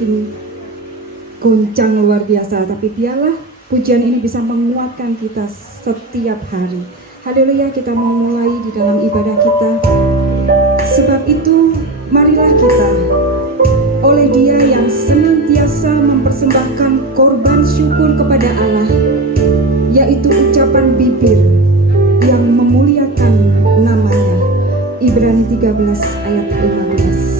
semakin goncang luar biasa, tapi biarlah pujian ini bisa menguatkan kita setiap hari. Haleluya, kita mau mulai di dalam ibadah kita. Sebab itu marilah kita oleh Dia yang senantiasa mempersembahkan korban syukur kepada Allah, yaitu ucapan bibir yang memuliakan namanya. Ibrani 13 ayat 15.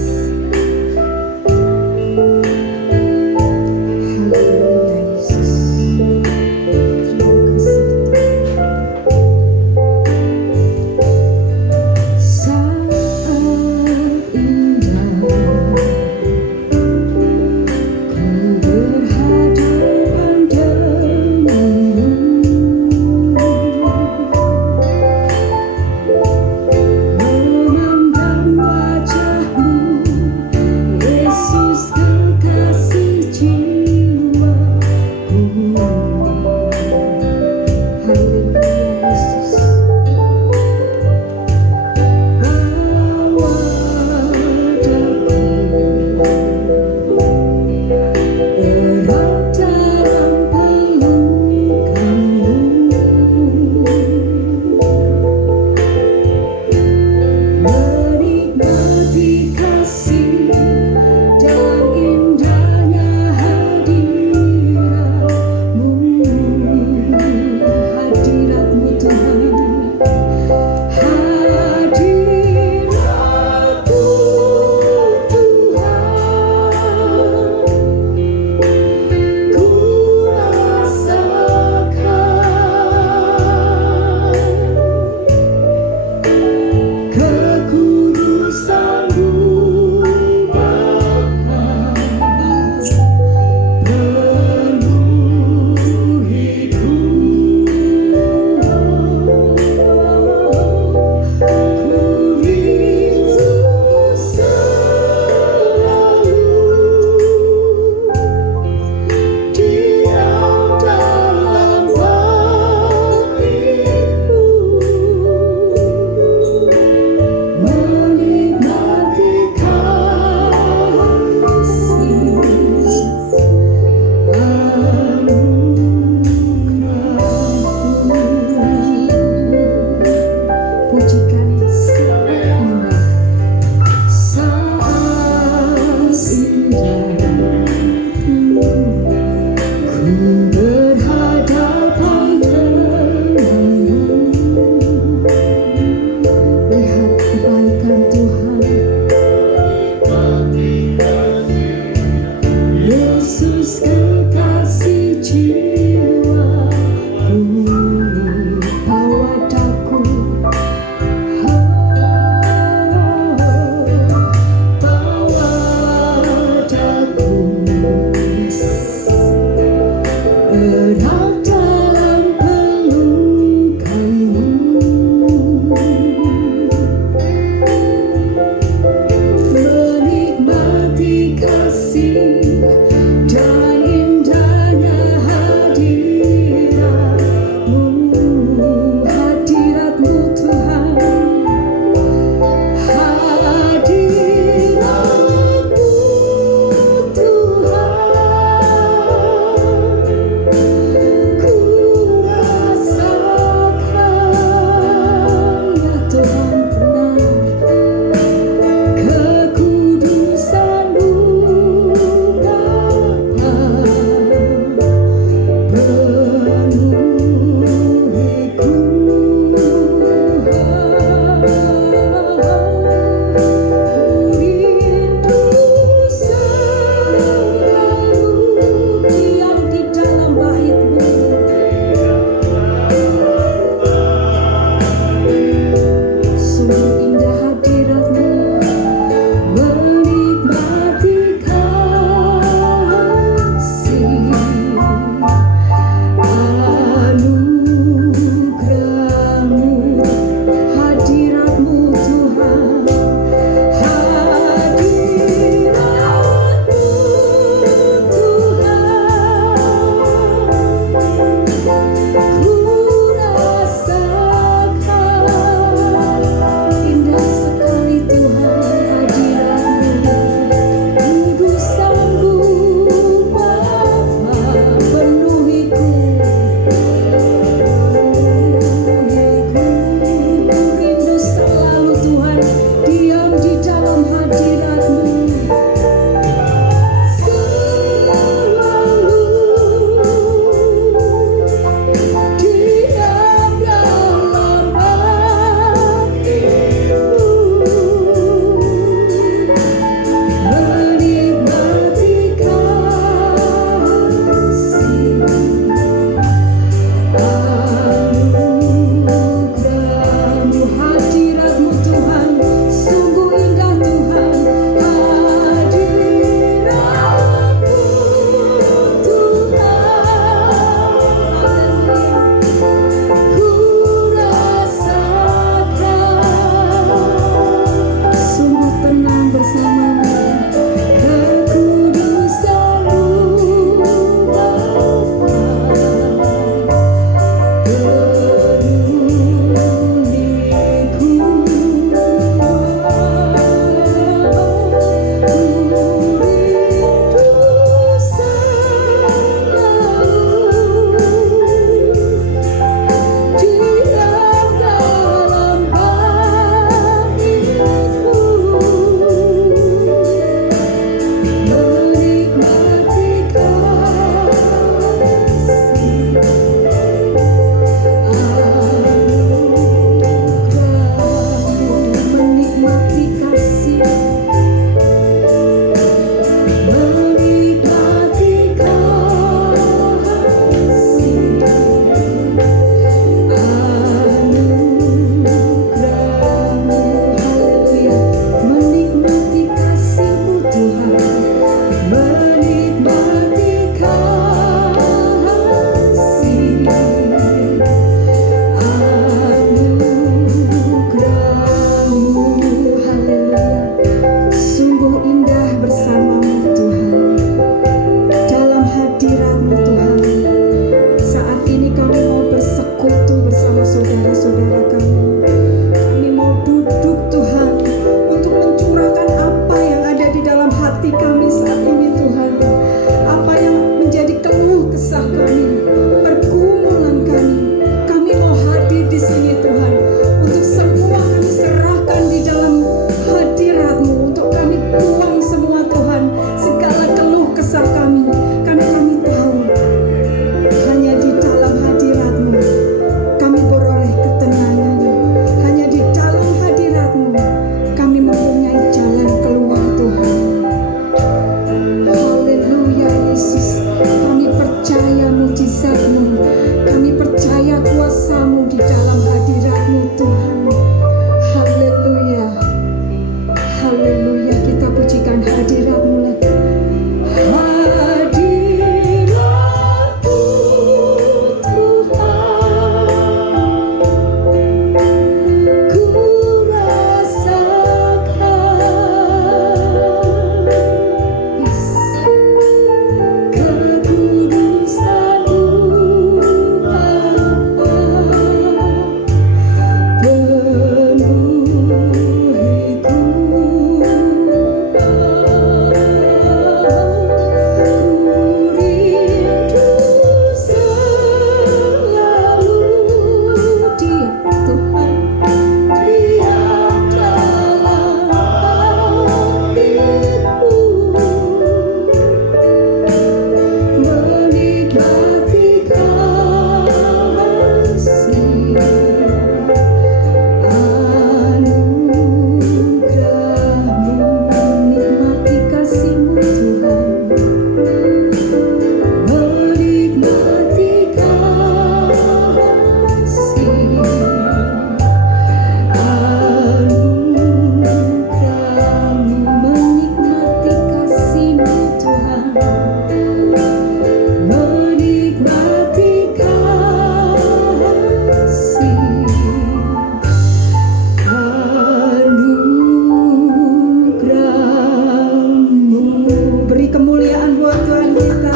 buat Tuhan kita.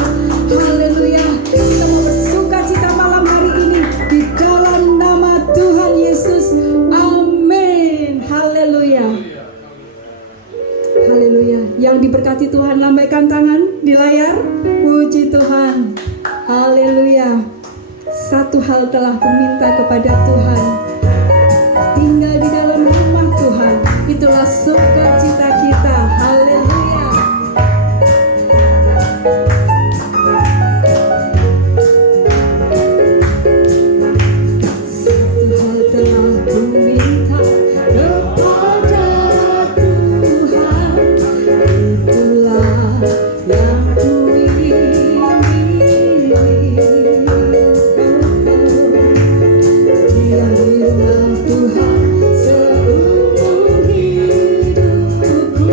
Haleluya. Kita mau bersuka cita malam hari ini di dalam nama Tuhan Yesus. Amin. Haleluya. Haleluya. Yang diberkati Tuhan, lambaikan tangan di layar. Puji Tuhan. Haleluya. Satu hal telah kuminta kepada Tuhan, tinggal di dalam rumah Tuhan. Itulah sukacita kita. Haleluya. Satu hal telah kuminta kepada Tuhan, itulah yang Tuhan seumur hidupku.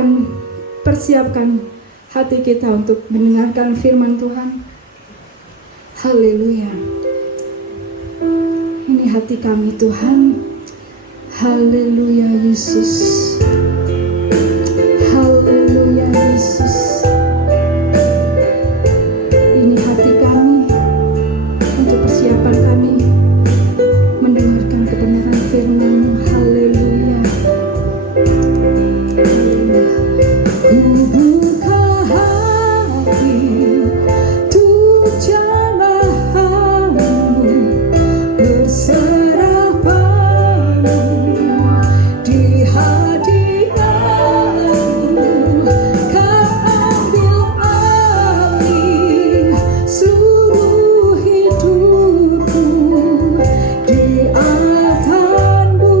akan persiapkan hati kita untuk mendengarkan firman Tuhan. Haleluya. Ini hati kami Tuhan. Haleluya Yesus. Haleluya Yesus. Ini hati kami untuk persiapan kami mendengarkan kebenaran firman-Mu. Haleluya. Haleluya. Ku buka hati untuk jamaah-Mu, berserah padamu di hadirat-Mu. Kau ambil alih seluruh hidupku, di altar-Mu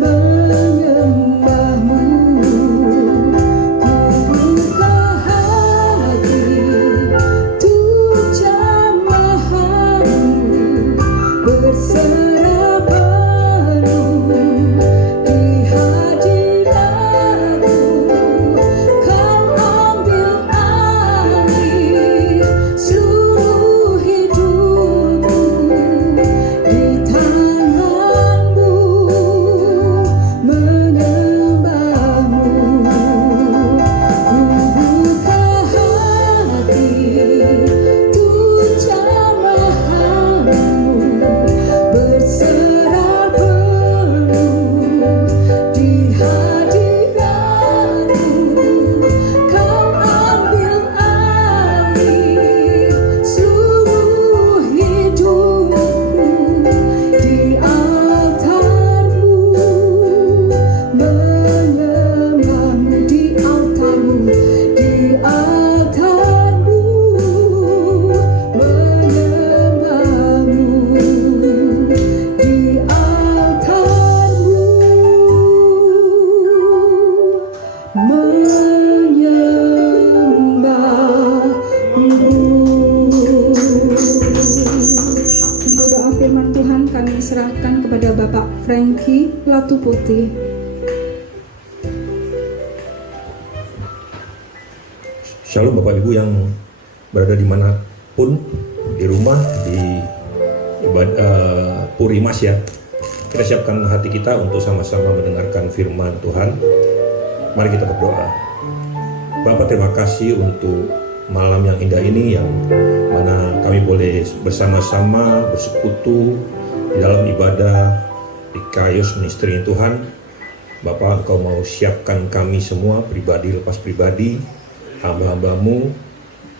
menyembah-Mu. Ku buka hati untuk jamaah-Mu, berserah padamu di hadirat-Mu. Kau ambil alih seluruh hidupku, di tangan-Mu menyembah-Mu. Ku buka hati untuk jamaah-Mu, berserah penuh di hadirat-Mu. Kau ambil alih seluruh hidupku, di altar-Mu menyembah-Mu. Di altar-Mu, di altar-Mu menyembah-Mu. Di altar-Mu menyembah-Mu. Untuk doa firman Tuhan kami serahkan kepada Bapak Frankie Latuputi. Shalom Bapak Ibu yang berada dimanapun, di rumah, di Purimas ya. Kita siapkan hati kita untuk sama-sama mendengarkan firman Tuhan. Mari kita berdoa. Bapak, terima kasih untuk malam yang indah ini, yang mana kami boleh bersama-sama bersekutu di dalam ibadah di Kairos Ministry Tuhan. Bapak, Engkau mau siapkan kami semua pribadi lepas pribadi, hamba-hamba-Mu,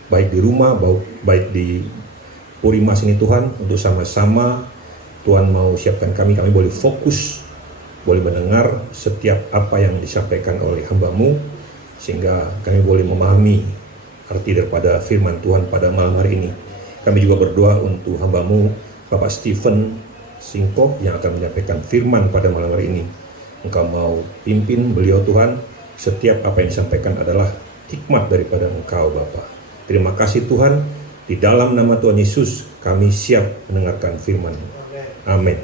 baik di rumah, baik di Purimas ini Tuhan, untuk sama-sama Tuhan mau siapkan kami boleh fokus, boleh mendengar setiap apa yang disampaikan oleh hamba-Mu, sehingga kami boleh memahami arti daripada firman Tuhan pada malam hari ini. Kami juga berdoa untuk hamba-Mu Bapak Stephen Singko yang akan menyampaikan firman pada malam hari ini. Engkau mau pimpin beliau Tuhan, setiap apa yang disampaikan adalah hikmat daripada Engkau Bapa. Terima kasih Tuhan, di dalam nama Tuhan Yesus kami siap mendengarkan firman. Amin.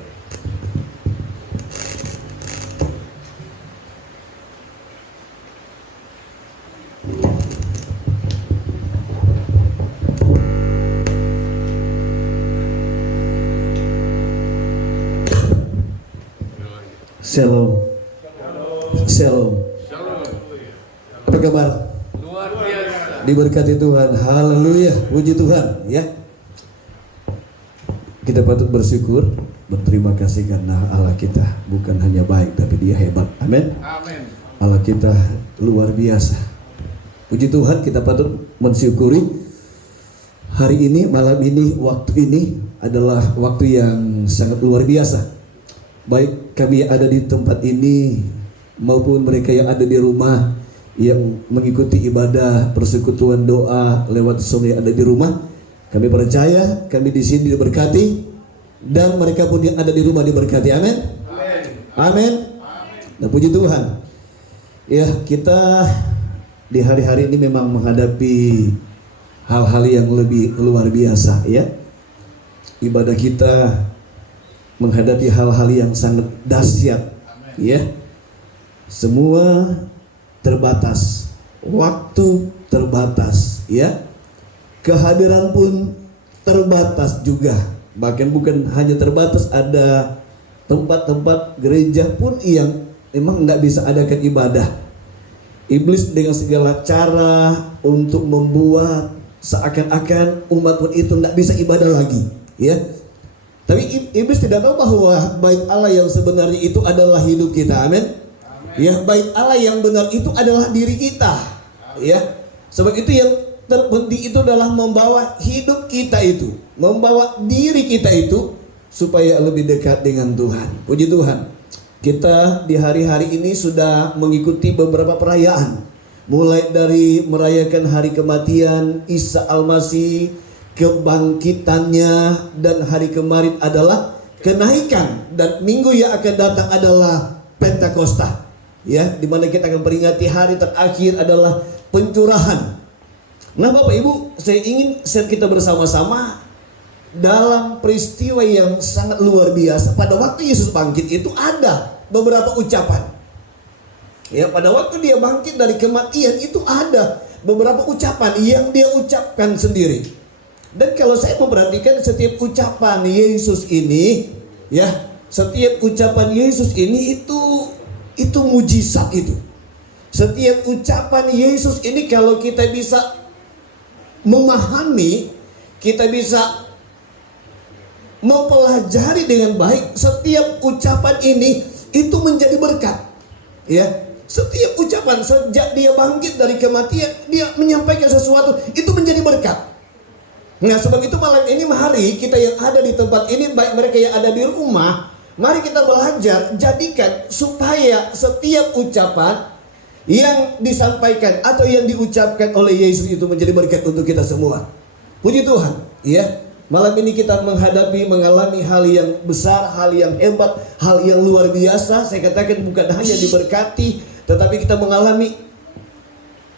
Shalom. Shalom. Apa kabar? Luar biasa. Diberkati Tuhan. Haleluya. Puji Tuhan ya. Kita patut bersyukur, berterima kasih karena Allah kita bukan hanya baik tapi Dia hebat. Amin. Amin. Allah kita luar biasa. Puji Tuhan, kita patut mensyukuri hari ini, malam ini, waktu ini adalah waktu yang sangat luar biasa. Baik kami yang ada di tempat ini maupun mereka yang ada di rumah yang mengikuti ibadah persekutuan doa lewat Zoom yang ada di rumah, kami percaya kami di sini diberkati dan mereka pun yang ada di rumah diberkati. Amin. Amin. Dan puji Tuhan. Ya, kita di hari-hari ini memang menghadapi hal-hal yang lebih luar biasa ya. Ibadah kita menghadapi hal-hal yang sangat dahsyat ya. Semua terbatas, waktu terbatas, ya. Kehadiran pun terbatas juga. Bahkan bukan hanya terbatas, ada tempat-tempat gereja pun yang memang nggak bisa adakan ibadah. Iblis dengan segala cara untuk membuat seakan-akan umat pun itu nggak bisa ibadah lagi, ya. Tapi iblis tidak tahu bahwa bait Allah yang sebenarnya itu adalah hidup kita, amin. Ya, bait Allah yang benar itu adalah diri kita, ya. Sebab itu yang terpenting itu adalah membawa hidup kita itu, membawa diri kita itu supaya lebih dekat dengan Tuhan. Puji Tuhan. Kita di hari-hari ini sudah mengikuti beberapa perayaan. Mulai dari merayakan hari kematian Isa Al-Masih, kebangkitannya, dan hari kemarin adalah kenaikan, dan minggu yang akan datang adalah Pentakosta. Ya, di mana kita akan peringati hari terakhir adalah pencurahan. Nah, Bapak Ibu, saya ingin share kita bersama-sama dalam peristiwa yang sangat luar biasa. Pada waktu Yesus bangkit itu ada beberapa ucapan. Ya, pada waktu dia bangkit dari kematian itu ada beberapa ucapan yang dia ucapkan sendiri. Dan kalau saya memperhatikan setiap ucapan Yesus ini, ya, setiap ucapan Yesus ini itu mujizat itu. Setiap ucapan Yesus ini kalau kita bisa memahami, kita bisa mempelajari dengan baik, setiap ucapan ini itu menjadi berkat. Ya, setiap ucapan sejak dia bangkit dari kematian, dia menyampaikan sesuatu itu menjadi berkat. Nah, sebab itu malam ini mari kita yang ada di tempat ini, baik mereka yang ada di rumah, mari kita belajar jadikan supaya setiap ucapan yang disampaikan atau yang diucapkan oleh Yesus itu menjadi berkat untuk kita semua. Puji Tuhan, ya. Malam ini kita mengalami hal yang besar, hal yang hebat, hal yang luar biasa. Saya katakan bukan hanya diberkati, tetapi kita mengalami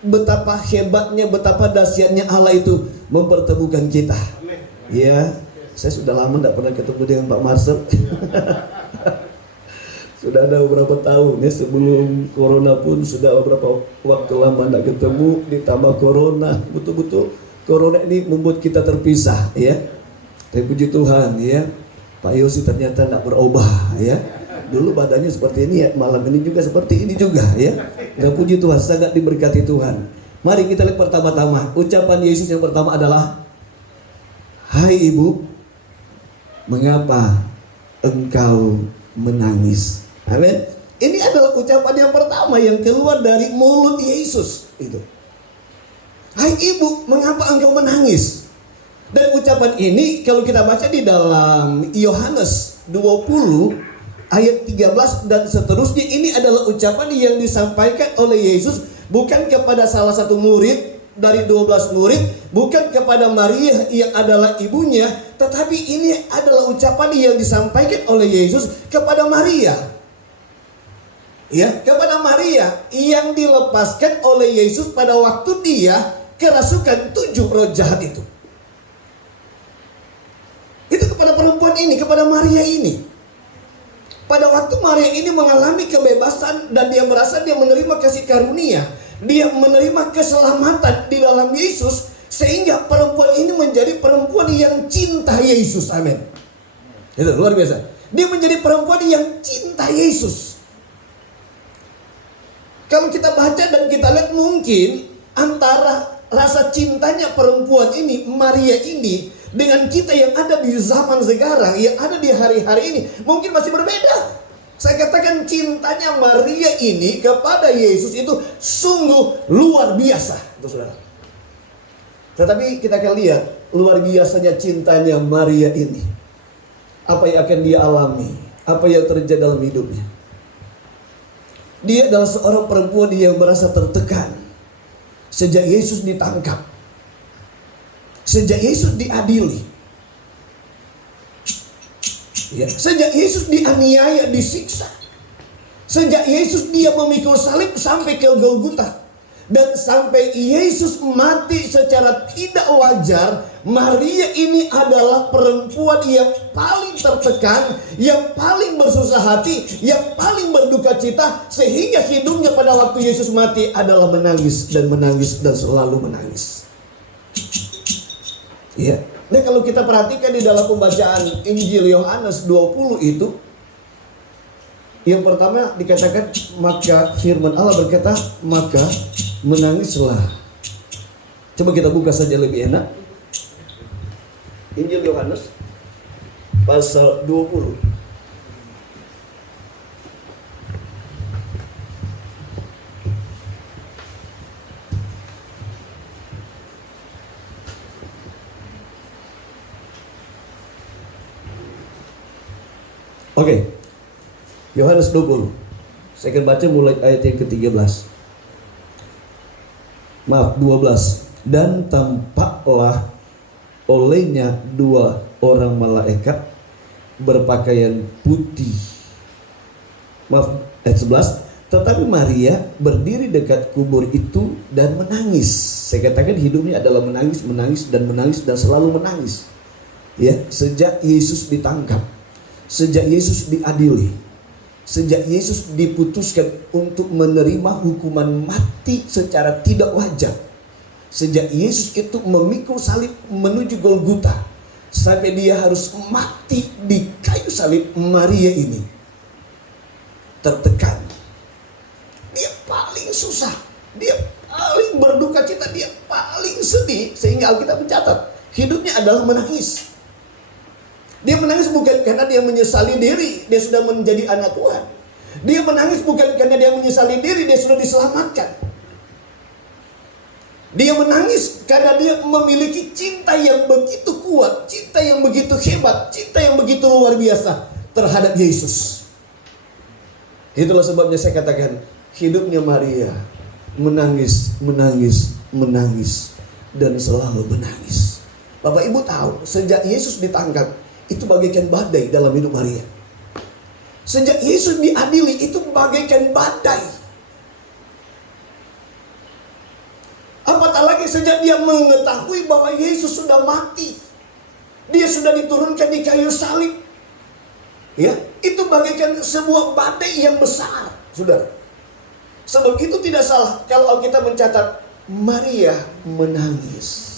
betapa hebatnya, betapa dahsyatnya Allah itu mempertemukan kita. Ya, saya sudah lama tidak pernah ketemu dengan Pak Marcel. Sudah ada beberapa tahun ya, sebelum corona pun sudah beberapa waktu lama tidak ketemu, ditambah corona, betul-betul corona ini membuat kita terpisah, ya. Tapi puji Tuhan, ya, Pak Yosi ternyata tidak berubah, ya. Dulu badannya seperti ini, ya, malam ini juga seperti ini juga, ya. Dan puji Tuhan, sangat diberkati Tuhan. Mari kita lihat pertama-tama ucapan Yesus yang pertama adalah, "Hai ibu, mengapa engkau menangis?" Amin. Ini adalah ucapan yang pertama yang keluar dari mulut Yesus itu. "Hai ibu, mengapa engkau menangis?" Dan ucapan ini kalau kita baca di dalam Yohanes 20 ayat 13 dan seterusnya, ini adalah ucapan yang disampaikan oleh Yesus bukan kepada salah satu murid dari 12 murid, bukan kepada Maria yang adalah ibunya, tetapi ini adalah ucapan yang disampaikan oleh Yesus kepada Maria. Ya, kepada Maria yang dilepaskan oleh Yesus pada waktu dia kerasukan 7 roh jahat itu. Itu kepada perempuan ini, kepada Maria ini. Pada waktu Maria ini mengalami kebebasan dan dia merasa dia menerima kasih karunia, dia menerima keselamatan di dalam Yesus, sehingga perempuan ini menjadi perempuan yang cinta Yesus. Amin. Itu luar biasa. Dia menjadi perempuan yang cinta Yesus. Kalau kita baca dan kita lihat, mungkin antara rasa cintanya perempuan ini, Maria ini, dengan kita yang ada di zaman sekarang, yang ada di hari-hari ini, mungkin masih berbeda. Saya katakan cintanya Maria ini kepada Yesus itu sungguh luar biasa, saudara. Tetapi kita akan lihat luar biasanya cintanya Maria ini. Apa yang akan dia alami, apa yang terjadi dalam hidupnya. Dia adalah seorang perempuan yang merasa tertekan sejak Yesus ditangkap, sejak Yesus diadili, ya, sejak Yesus dianiaya, disiksa, sejak Yesus dia memikul salib sampai ke Golgota, Dan sampai Yesus mati secara tidak wajar, Maria ini adalah perempuan yang paling tertekan, yang paling bersusah hati, yang paling berduka cita, sehingga hidupnya pada waktu Yesus mati adalah menangis dan menangis dan selalu menangis. Ya. Nah, kalau kita perhatikan di dalam pembacaan Injil Yohanes 20 itu, yang pertama dikatakan, maka firman Allah berkata, maka menangislah. Coba kita buka saja lebih enak. Injil Yohanes pasal 20. Oke. Yohanes 20. Saya akan baca mulai ayat yang ke-13. Maaf, 12. Dan tampaklah olehnya 2 orang malaikat berpakaian putih. Maaf, ayat 11. Tetapi Maria berdiri dekat kubur itu dan menangis. Saya katakan hidupnya adalah menangis, menangis dan menangis dan selalu menangis. Ya, sejak Yesus ditangkap, sejak Yesus diadili, sejak Yesus diputuskan untuk menerima hukuman mati secara tidak wajar, sejak Yesus itu memikul salib menuju Golgota, sampai dia harus mati di kayu salib, Maria ini tertekan. Dia paling susah, dia paling berduka cita, dia paling sedih, sehingga Alkitab mencatat hidupnya adalah menangis. Dia menangis bukan karena dia menyesali diri, dia sudah menjadi anak Tuhan. Dia menangis bukan karena dia menyesali diri, dia sudah diselamatkan. Dia menangis karena dia memiliki cinta yang begitu kuat, cinta yang begitu hebat, cinta yang begitu luar biasa terhadap Yesus. Itulah sebabnya saya katakan, hidupnya Maria menangis, menangis, menangis, dan selalu menangis. Bapak Ibu tahu, sejak Yesus ditangkap, itu bagaikan badai dalam hidup Maria. Sejak Yesus diadili, itu bagaikan badai. Apatah lagi sejak dia mengetahui bahwa Yesus sudah mati, dia sudah diturunkan di kayu salib. Ya, itu bagaikan sebuah badai yang besar, saudara. Sebab itu tidak salah kalau kita mencatat Maria menangis.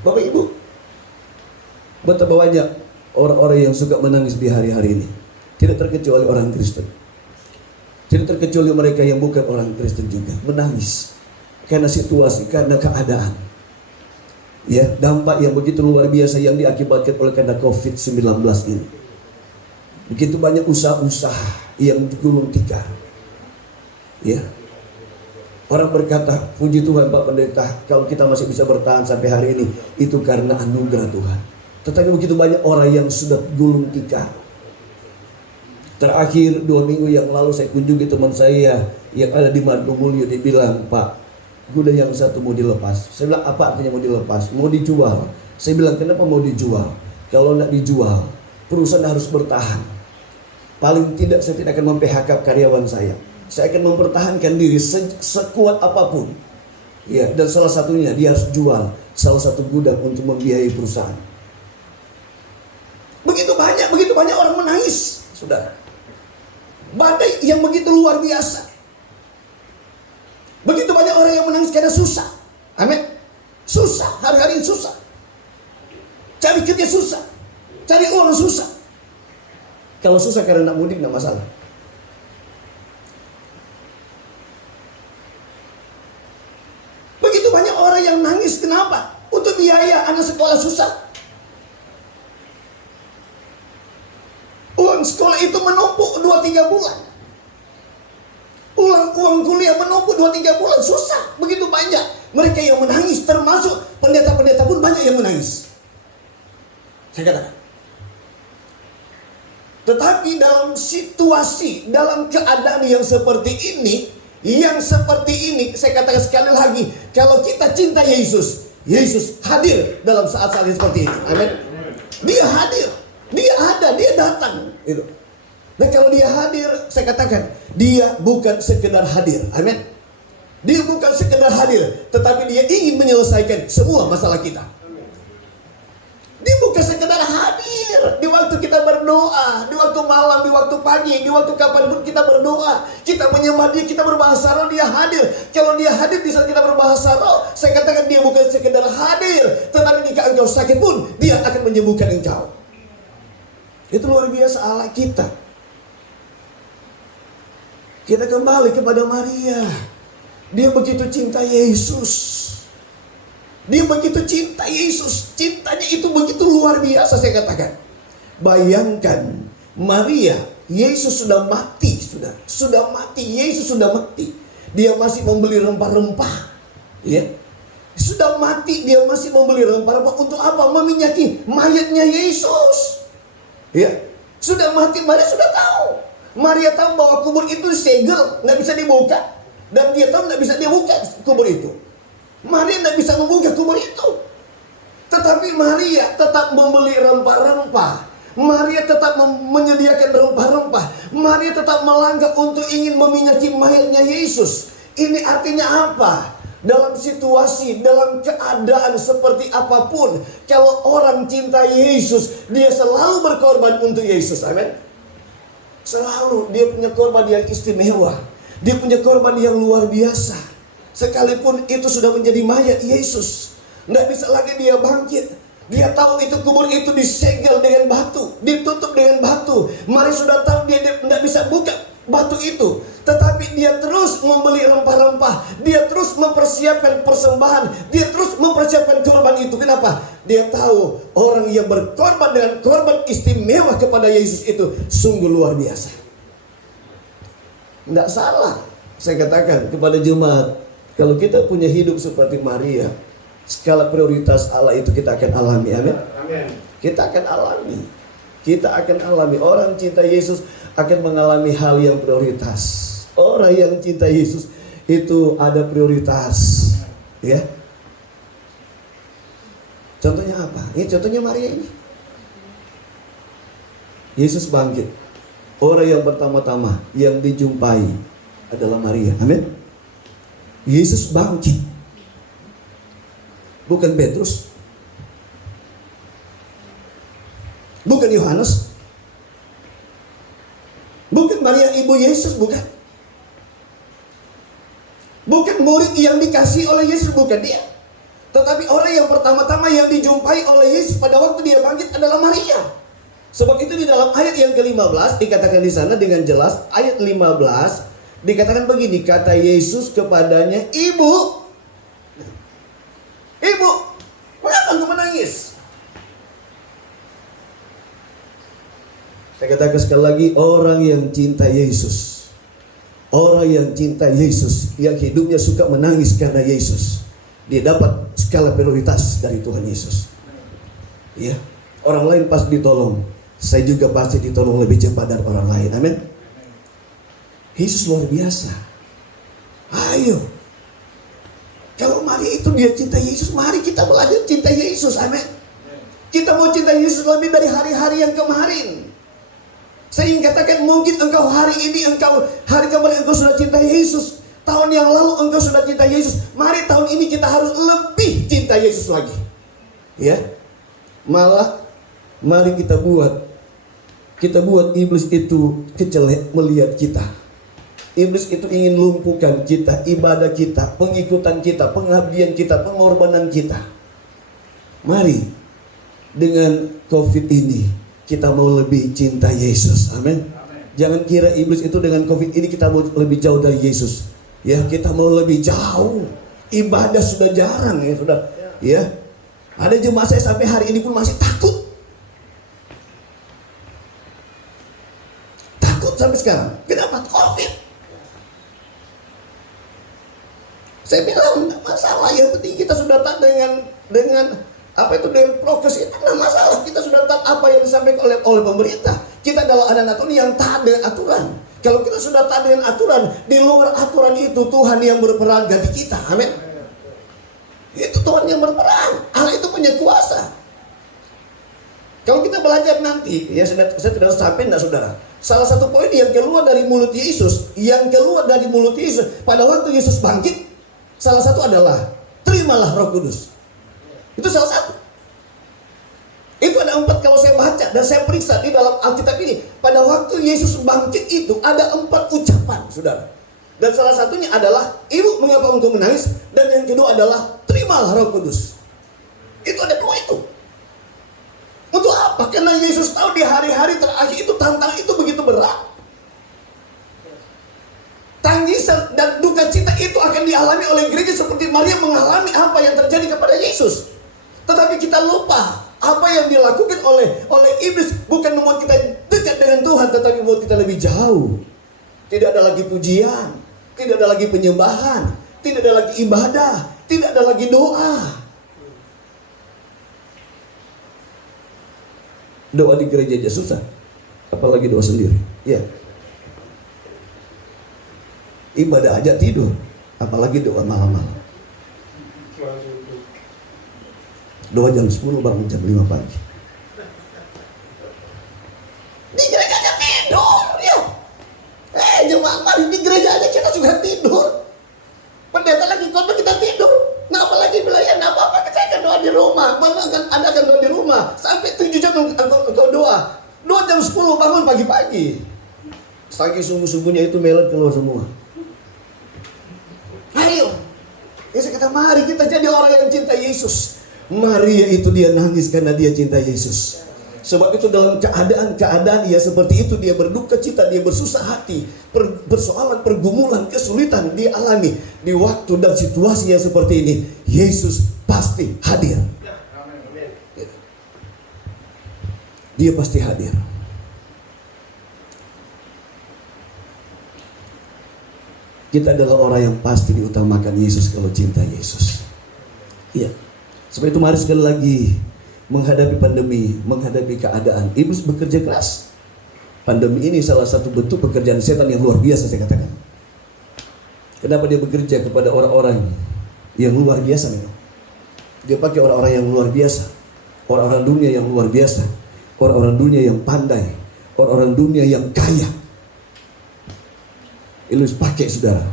Bapak Ibu, betapa banyak orang-orang yang suka menangis di hari-hari ini. Tidak terkecuali orang Kristen, tidak terkecuali mereka yang bukan orang Kristen juga menangis karena situasi, karena keadaan. Ya, dampak yang begitu luar biasa yang diakibatkan oleh karena COVID-19 ini. Begitu banyak usaha-usaha yang gulung tikar. Ya. Orang berkata, puji Tuhan Pak Pendeta, kalau kita masih bisa bertahan sampai hari ini, itu karena anugerah Tuhan. Tetapi begitu banyak orang yang sudah gulung tikar. Terakhir 2 minggu yang lalu saya kunjungi teman saya yang ada di Margomulyo. Dia bilang, Pak, kuda yang satu mau dilepas. Saya bilang, apa artinya mau dilepas? Mau dijual. Saya bilang, kenapa mau dijual? Kalau tidak dijual, perusahaan harus bertahan. Paling tidak saya tidak akan mem-PHK karyawan saya. Saya akan mempertahankan diri sekuat apapun. Ya, dan salah satunya dia harus jual salah satu gudang untuk membiayai perusahaan. Begitu banyak orang menangis, saudara. Badai yang begitu luar biasa. Begitu banyak orang yang menangis karena susah. Amin. Susah, hari-hari susah. Cari kerja susah, cari uang susah. Kalau susah karena nak mudik, tidak masalah. Begitu banyak orang yang nangis, kenapa? Untuk biaya anak sekolah susah. Uang sekolah itu menumpuk 2-3 bulan. Uang kuliah menumpuk 2-3 bulan, susah. Begitu banyak mereka yang menangis, termasuk pendeta-pendeta pun banyak yang menangis. Saya katakan. Tetapi dalam situasi, dalam keadaan yang seperti ini, saya katakan sekali lagi, kalau kita cinta Yesus, Yesus hadir dalam saat-saat seperti ini. Amin. Dia hadir, dia ada, dia datang. Itu. Dan kalau dia hadir, saya katakan, dia bukan sekedar hadir. Amin. Dia bukan sekedar hadir, tetapi dia ingin menyelesaikan semua masalah kita. Dia bukan sekedar hadir di waktu kita berdoa, di waktu malam, di waktu pagi, di waktu kapanpun kita berdoa, kita menyembah dia, kita berbahasa roh, dia hadir. Kalau dia hadir di saat kita berbahasa roh, saya katakan dia bukan sekedar hadir, tetapi jika engkau sakit pun, dia akan menyembuhkan engkau. Itu luar biasa Allah kita. Kita kembali kepada Maria. Dia begitu cinta Yesus. Dia begitu cinta Yesus. Cintanya itu begitu luar biasa, saya katakan. Bayangkan, Maria, Yesus sudah mati, sudah mati, Yesus sudah mati. Dia masih membeli rempah-rempah. Ya. Sudah mati, dia masih membeli rempah-rempah untuk apa? Meminyaki mayatnya Yesus. Ya. Sudah mati, Maria sudah tahu. Maria tahu bahwa kubur itu disegel, nggak bisa dibuka. Dan dia tahu nggak bisa dia buka kubur itu. Maria nggak bisa membuka kubur itu. Tetapi Maria tetap membeli rempah-rempah. Maria tetap menyediakan rempah-rempah. Maria tetap melangkah untuk ingin meminyaki mayatnya Yesus. Ini artinya apa? Dalam situasi, dalam keadaan seperti apapun, kalau orang cinta Yesus, dia selalu berkorban untuk Yesus. Amin. Selalu dia punya korban yang istimewa. Dia punya korban yang luar biasa. Sekalipun itu sudah menjadi mayat Yesus, nggak bisa lagi dia bangkit. Dia tahu itu kubur itu disegel dengan batu, ditutup dengan batu. Maria sudah tahu dia nggak bisa buka batu itu. Tetapi dia terus membeli rempah-rempah. Dia terus mempersiapkan persembahan. Dia terus mempersiapkan korban itu. Kenapa? Dia tahu orang yang berkorban dengan korban istimewa kepada Yesus itu sungguh luar biasa. Nggak salah saya katakan kepada jemaat, kalau kita punya hidup seperti Maria, skala prioritas Allah itu kita akan alami. Amin. Kita akan alami. Kita akan alami. Orang cinta Yesus akan mengalami hal yang prioritas. Orang yang cinta Yesus itu ada prioritas. Ya. Contohnya apa? Ini contohnya Maria ini. Yesus bangkit. Orang yang pertama-tama yang dijumpai adalah Maria. Amin. Yesus bangkit. Bukan Petrus. Bukan Yohanes. Bukan Maria ibu Yesus, bukan. Bukan murid yang dikasih oleh Yesus, bukan dia. Tetapi orang yang pertama-tama yang dijumpai oleh Yesus pada waktu dia bangkit adalah Maria. Sebab itu di dalam ayat yang ke-15 dikatakan di sana dengan jelas, ayat 15 dikatakan begini, kata Yesus kepadanya, "Ibu, ibu, mengapa engkau menangis?" Saya katakan sekali lagi, orang yang cinta Yesus, orang yang cinta Yesus, yang hidupnya suka menangis karena Yesus, dia dapat skala prioritas dari Tuhan Yesus. Ya, orang lain pas ditolong, saya juga pasti ditolong lebih cepat dari orang lain. Amin. Yesus luar biasa. Ayo, kalau Maria itu dia cinta Yesus, mari kita belajar cinta Yesus. Amin. Kita mau cinta Yesus lebih dari hari-hari yang kemarin. Saya ingin katakan, mungkin engkau hari ini, hari kemarin engkau sudah cinta Yesus. Tahun yang lalu engkau sudah cinta Yesus. Mari tahun ini kita harus lebih cinta Yesus lagi. Ya. Malah mari kita buat iblis itu kecelek melihat kita. Iblis itu ingin lumpuhkan kita, ibadah kita, pengikutan kita, pengabdian kita, pengorbanan kita. Mari dengan COVID ini kita mau lebih cinta Yesus. Amin. Jangan kira iblis itu dengan COVID ini kita mau lebih jauh dari Yesus. Ya, kita mau lebih jauh. Ibadah sudah jarang ya, sudah. Ya. Ada jemaat saya sampai hari ini pun masih takut. Takut sampai sekarang. Kenapa? COVID. Saya bilang enggak masalah, yang penting kita sudah taat dengan prokes itu enggak masalah. Kita sudah taat apa yang disampaikan oleh pemerintah. Kita adalah anak-anak Tuhan yang taat dengan aturan. Kalau kita sudah taat dengan aturan, di luar aturan itu Tuhan yang berperan ganti kita. Amin. Itu Tuhan yang berperan. Allah itu punya kuasa. Kalau kita belajar nanti, ya saya tidak sampai enggak saudara. Salah satu poin yang keluar dari mulut Yesus, pada waktu Yesus bangkit, salah satu adalah terimalah Roh Kudus. Itu salah satu. Itu ada 4 kalau saya baca dan saya periksa di dalam Alkitab ini. Pada waktu Yesus bangkit itu ada 4 ucapan, saudara. Dan salah satunya adalah, Ibu mengapa engkau menangis? Dan yang kedua adalah, terimalah Roh Kudus. Itu ada 2 itu. Untuk apa? Karena Yesus tahu di hari-hari terakhir itu tantangan itu begitu berat. Tangisan dan duka cita itu akan dialami oleh gereja seperti Maria mengalami apa yang terjadi kepada Yesus. Tetapi kita lupa apa yang dilakukan oleh iblis bukan membuat kita dekat dengan Tuhan, tetapi membuat kita lebih jauh. Tidak ada lagi pujian, tidak ada lagi penyembahan, tidak ada lagi ibadah, tidak ada lagi doa. Doa di gereja aja susah, apalagi doa sendiri. Ya. Ibadah aja tidur, apalagi doa malam-malam. Doa jam 10, bangun jam 5 pagi. Di gereja aja tidur, ya. Jemaat mari di gereja aja kita juga tidur. Pendeta lagi khotbah kita tidur. Nah, apalagi belayan apa-apa saya akan doa di rumah. Mana akan doa di rumah sampai 7 jam engkau doa. Doa jam 10 bangun pagi-pagi. Saking sungguh-sungguhnya itu melet keluar semua. Ayo. Ya saya kata mari kita jadi orang yang cinta Yesus. Maria itu dia nangis karena dia cinta Yesus. Sebab itu dalam keadaan ya seperti itu dia berduka cita, dia bersusah hati, persoalan, pergumulan, kesulitan dia alami di waktu dan situasi yang seperti ini. Yesus pasti hadir. Dia pasti hadir. Kita adalah orang yang pasti diutamakan Yesus kalau cinta Yesus. Iya. Sebab itu mari sekali lagi menghadapi pandemi, menghadapi keadaan. Iblis bekerja keras. Pandemi ini salah satu bentuk pekerjaan setan yang luar biasa saya katakan. Kenapa dia bekerja kepada orang-orang yang luar biasa memang? Dia pakai orang-orang yang luar biasa, orang-orang dunia yang luar biasa, orang-orang dunia yang pandai, orang-orang dunia yang kaya. Iblis pakai saudara,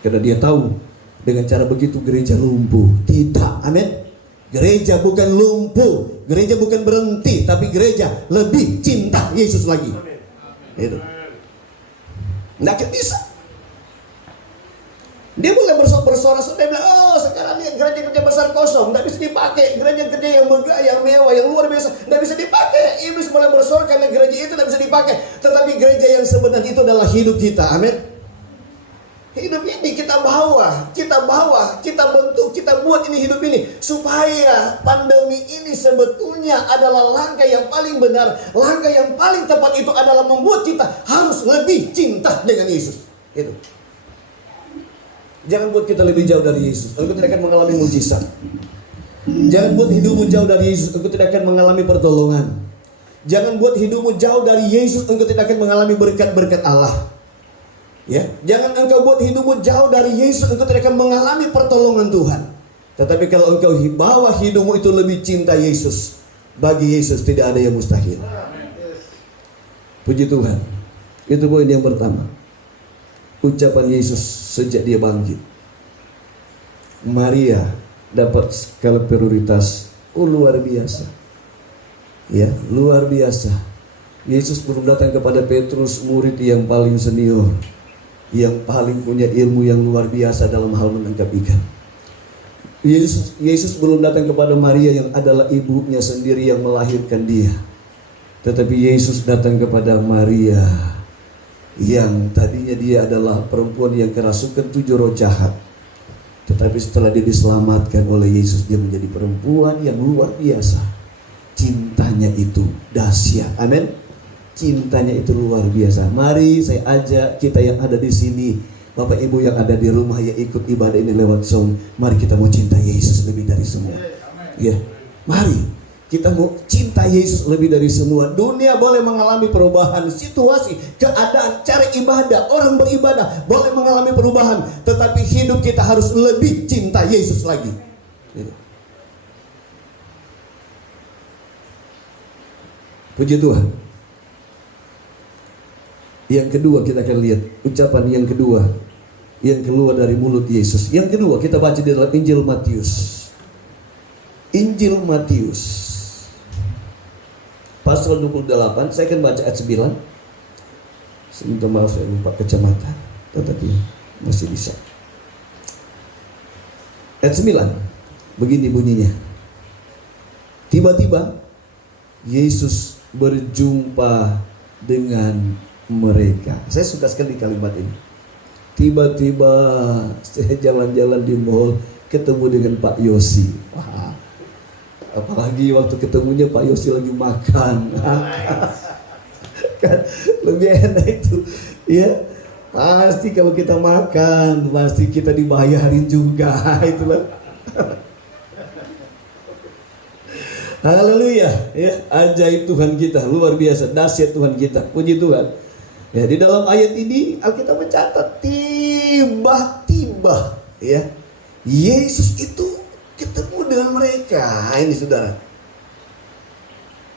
karena dia tahu dengan cara begitu gereja lumpuh. Tidak, amin. Gereja bukan lumpuh, gereja bukan berhenti, tapi gereja lebih cinta Yesus lagi. Itu. Nggak akan bisa. Dia boleh bersorak-sorak, dia bilang, oh sekarang ini gereja-gereja besar kosong, nggak bisa dipakai. Gereja-gereja yang megah, yang mewah, yang luar biasa, nggak bisa dipakai. Iblis boleh bersorak karena gereja itu nggak bisa dipakai. Tetapi gereja yang sebenarnya itu adalah hidup kita, amin. Hidup ini kita bawa, kita bentuk, kita buat ini hidup ini. Supaya pandemi ini sebetulnya adalah langkah yang paling benar. Langkah yang paling tepat itu adalah membuat kita harus lebih cinta dengan Yesus. Itu. Jangan buat kita lebih jauh dari Yesus, engkau tidak akan mengalami mujizat. Jangan buat hidupmu jauh dari Yesus, engkau tidak akan mengalami pertolongan. Jangan buat hidupmu jauh dari Yesus, engkau tidak akan mengalami berkat-berkat Allah. Ya, jangan engkau buat hidupmu jauh dari Yesus, engkau tidak akan mengalami pertolongan Tuhan. Tetapi kalau engkau bawa hidupmu itu lebih cinta Yesus, bagi Yesus tidak ada yang mustahil. Puji Tuhan. Itu poin yang pertama. Ucapan Yesus sejak dia bangkit. Maria dapat skala prioritas luar biasa. Ya, luar biasa. Yesus belum datang kepada Petrus, murid yang paling senior, yang paling punya ilmu yang luar biasa dalam hal menangkap ikan. Yesus belum datang kepada Maria yang adalah ibunya sendiri yang melahirkan dia. Tetapi Yesus datang kepada Maria yang tadinya dia adalah perempuan yang kerasukan 7 roh jahat. Tetapi setelah dia diselamatkan oleh Yesus, dia menjadi perempuan yang luar biasa. Cintanya itu dahsyat. Amin. Cintanya itu luar biasa. Mari saya ajak kita yang ada di sini, Bapak Ibu yang ada di rumah yang ikut ibadah ini lewat Zoom, mari kita mau cinta Yesus lebih dari semua. Ya, mari kita mau cinta Yesus lebih dari semua. Dunia boleh mengalami perubahan, situasi, keadaan, cara ibadah, orang beribadah boleh mengalami perubahan, tetapi hidup kita harus lebih cinta Yesus lagi. Puji Tuhan. Yang kedua kita akan lihat ucapan yang kedua yang keluar dari mulut Yesus. Yang kedua kita baca di dalam Injil Matius. Injil Matius pasal 28, saya akan baca ayat 9. Saya minta maaf saya lupa kacamata, tetapi masih bisa. Ayat 9 begini bunyinya. Tiba-tiba Yesus berjumpa dengan mereka. Saya suka sekali kalimat ini. Tiba-tiba saya jalan-jalan di mall ketemu dengan Pak Yosi. Wah, apalagi waktu ketemunya Pak Yosi lagi makan. Kan lebih enak itu. Ya, pasti kalau kita makan pasti kita dibayarin juga. Itulah. Haleluya, ya, ajaib Tuhan kita, luar biasa, dahsyat Tuhan kita. Puji Tuhan. Ya, di dalam ayat ini Alkitab mencatat tiba-tiba ya Yesus itu ketemu dengan mereka. Ini saudara.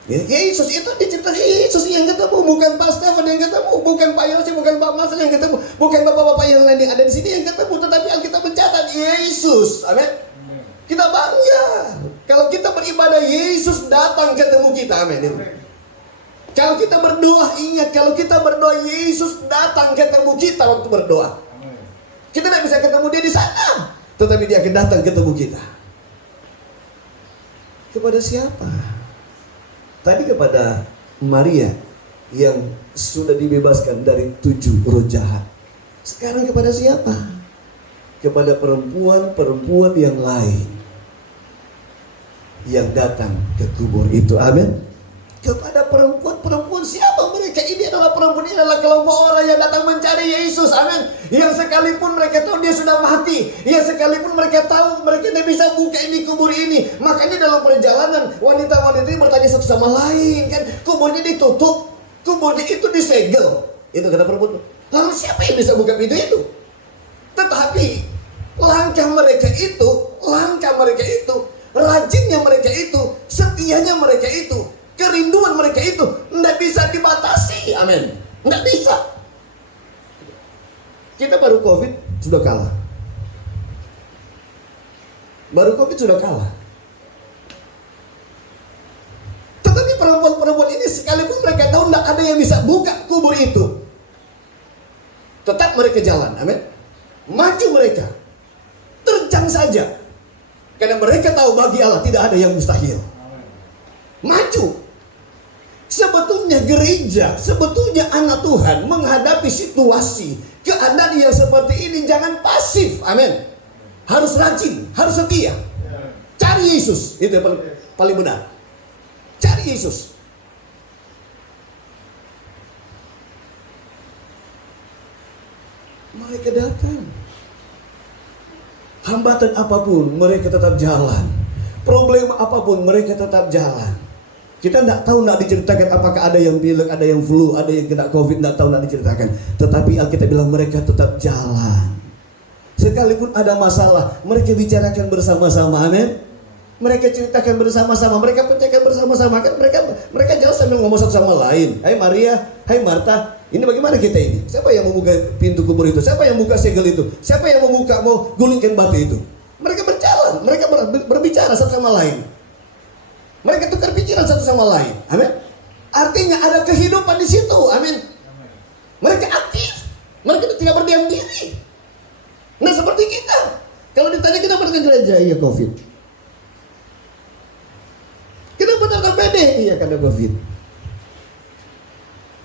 Ya, Yesus itu diceritakan Yesus yang ketemu, bukan Pak Stefan yang ketemu, bukan Pak Yosi, bukan Pak Mas yang ketemu, bukan bapak-bapak yang lain yang ada di sini yang ketemu, tetapi Alkitab mencatat Yesus. Amin. Kita bangga kalau kita beribadah Yesus datang ketemu kita. Amin. Kalau kita berdoa, ingat, kalau kita berdoa Yesus datang ketemu kita waktu berdoa. Kita tidak bisa ketemu dia di sana, tetapi dia akan datang ketemu kita. Kepada siapa? Tadi kepada Maria yang sudah dibebaskan dari 7 roh jahat. Sekarang kepada siapa? Kepada perempuan-perempuan yang lain yang datang ke kubur itu. Amin. Kepada perempuan-perempuan siapa mereka? Ini adalah perempuan, ini adalah kelompok orang yang datang mencari Yesus. Amin. Yang sekalipun mereka tahu dia sudah mati, yang sekalipun mereka tahu mereka tidak bisa buka ini kubur ini. Makanya dalam perjalanan wanita-wanita ini bertanya satu sama lain, kan, kuburnya ditutup, kuburnya itu disegel. Itu kata perempuan. Lalu siapa yang bisa buka pintu itu? Tetapi langkah mereka itu, rajinnya mereka itu, setianya mereka itu, kerinduan mereka itu tidak bisa dibatasi. Amin. Tidak bisa. Kita baru COVID sudah kalah. Tetapi perempuan-perempuan ini sekalipun mereka tahu tidak ada yang bisa buka kubur itu, tetap mereka jalan. Amin. Maju mereka, terjang saja, karena mereka tahu bagi Allah tidak ada yang mustahil. Maju. Sebetulnya gereja, sebetulnya anak Tuhan menghadapi situasi, keadaan yang seperti ini jangan pasif. Amin. Harus rajin, harus setia. Cari Yesus, itu yang paling benar. Cari Yesus. Mereka datang. Hambatan apapun mereka tetap jalan. Problem apapun mereka tetap jalan. Kita tidak tahu, tidak diceritakan apakah ada yang pilek, ada yang flu, ada yang kena COVID, tidak tahu, tidak diceritakan. Tetapi Alkitab bilang mereka tetap jalan. Sekalipun ada masalah, mereka bicarakan bersama-sama. Amin. Mereka ceritakan bersama-sama, mereka pecahkan bersama-sama. Kan mereka jalan sambil ngomong satu sama lain. Hai Maria, hai Marta, ini bagaimana kita ini? Siapa yang membuka pintu kubur itu? Siapa yang membuka segel itu? Siapa yang mau gulungkan batu itu? Mereka berjalan, mereka berbicara satu sama lain. Mereka tukar pikiran satu sama lain. Amin. Artinya ada kehidupan di situ. Amin. Mereka aktif. Mereka tidak berdiam diri. Nah, seperti kita. Kalau ditanya kenapa dengan gereja? Iya, COVID. Kenapa tak pede? Iya, karena COVID.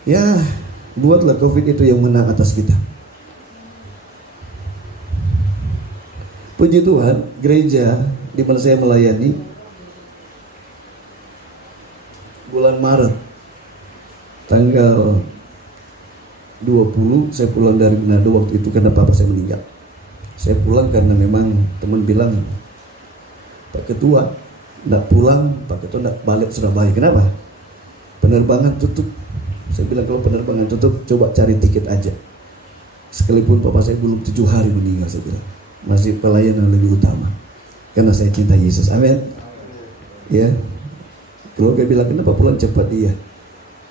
Ya, buatlah COVID itu yang menang atas kita. Puji Tuhan, gereja di mana saya melayani bulan Maret tanggal 20 saya pulang dari Manado. Waktu itu karena papa saya meninggal. Saya pulang karena memang teman bilang, Pak Ketua tidak pulang, Pak Ketua tidak balik Surabaya. Kenapa? Penerbangan tutup. Saya bilang kalau penerbangan tutup, coba cari tiket aja. Sekalipun papa saya belum 7 hari meninggal, saya bilang masih pelayanan lebih utama. Karena saya cinta Yesus. Amin. Ya. Keluarga bilang, kenapa pulang cepat? Iya.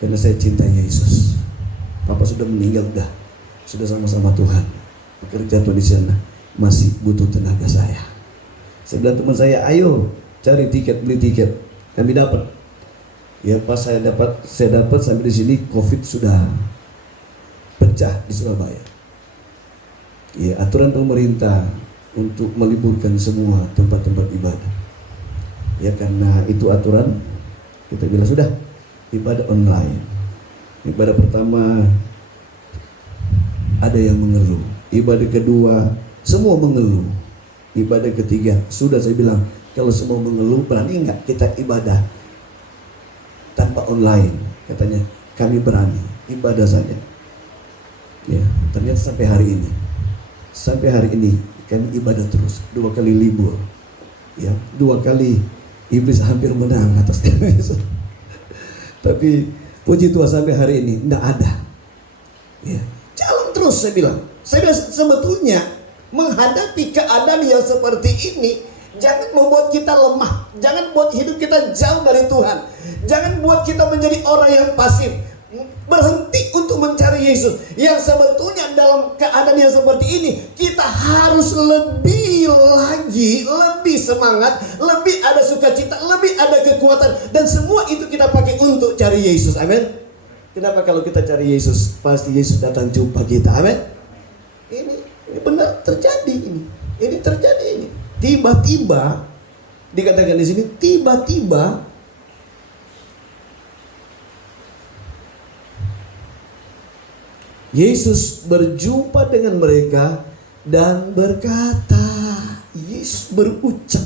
Karena saya cinta Yesus. Papa sudah meninggal, sudah sama-sama Tuhan. Bekerja Tuhan di sana, masih butuh tenaga saya. Saya bilang teman saya, ayo cari tiket, beli tiket. Kami dapat. Ya pas saya dapat sampai di sini COVID sudah pecah di Surabaya. Ya aturan pemerintah untuk meliburkan semua tempat-tempat ibadah. Ya karena itu aturan, kita bilang sudah ibadah online. Ibadah pertama ada yang mengeluh, ibadah kedua semua mengeluh, ibadah ketiga sudah saya bilang kalau semua mengeluh berani nggak kita ibadah tanpa online? Katanya kami berani, ibadah saja. Ya ternyata sampai hari ini kami ibadah terus, 2 kali libur, ya 2 kali iblis hampir menang atas Yesus. Tapi puji Tuhan sampai hari ini tidak ada. Ya, jalan terus saya bilang. Saya bilang sebetulnya menghadapi keadaan yang seperti ini jangan membuat kita lemah, jangan buat hidup kita jauh dari Tuhan, jangan buat kita menjadi orang yang pasif. Berhenti untuk mencari Yesus. Yang sebetulnya dalam keadaan yang seperti ini kita harus lebih lagi, lebih semangat, lebih ada sukacita, lebih ada kekuatan, dan semua itu kita pakai untuk cari Yesus. Amin. Kenapa? Kalau kita cari Yesus pasti Yesus datang jumpa kita. Amin. Ini benar terjadi ini. Ini terjadi ini. Tiba-tiba dikatakan di sini, tiba-tiba Yesus berjumpa dengan mereka dan berkata, Yesus berucap,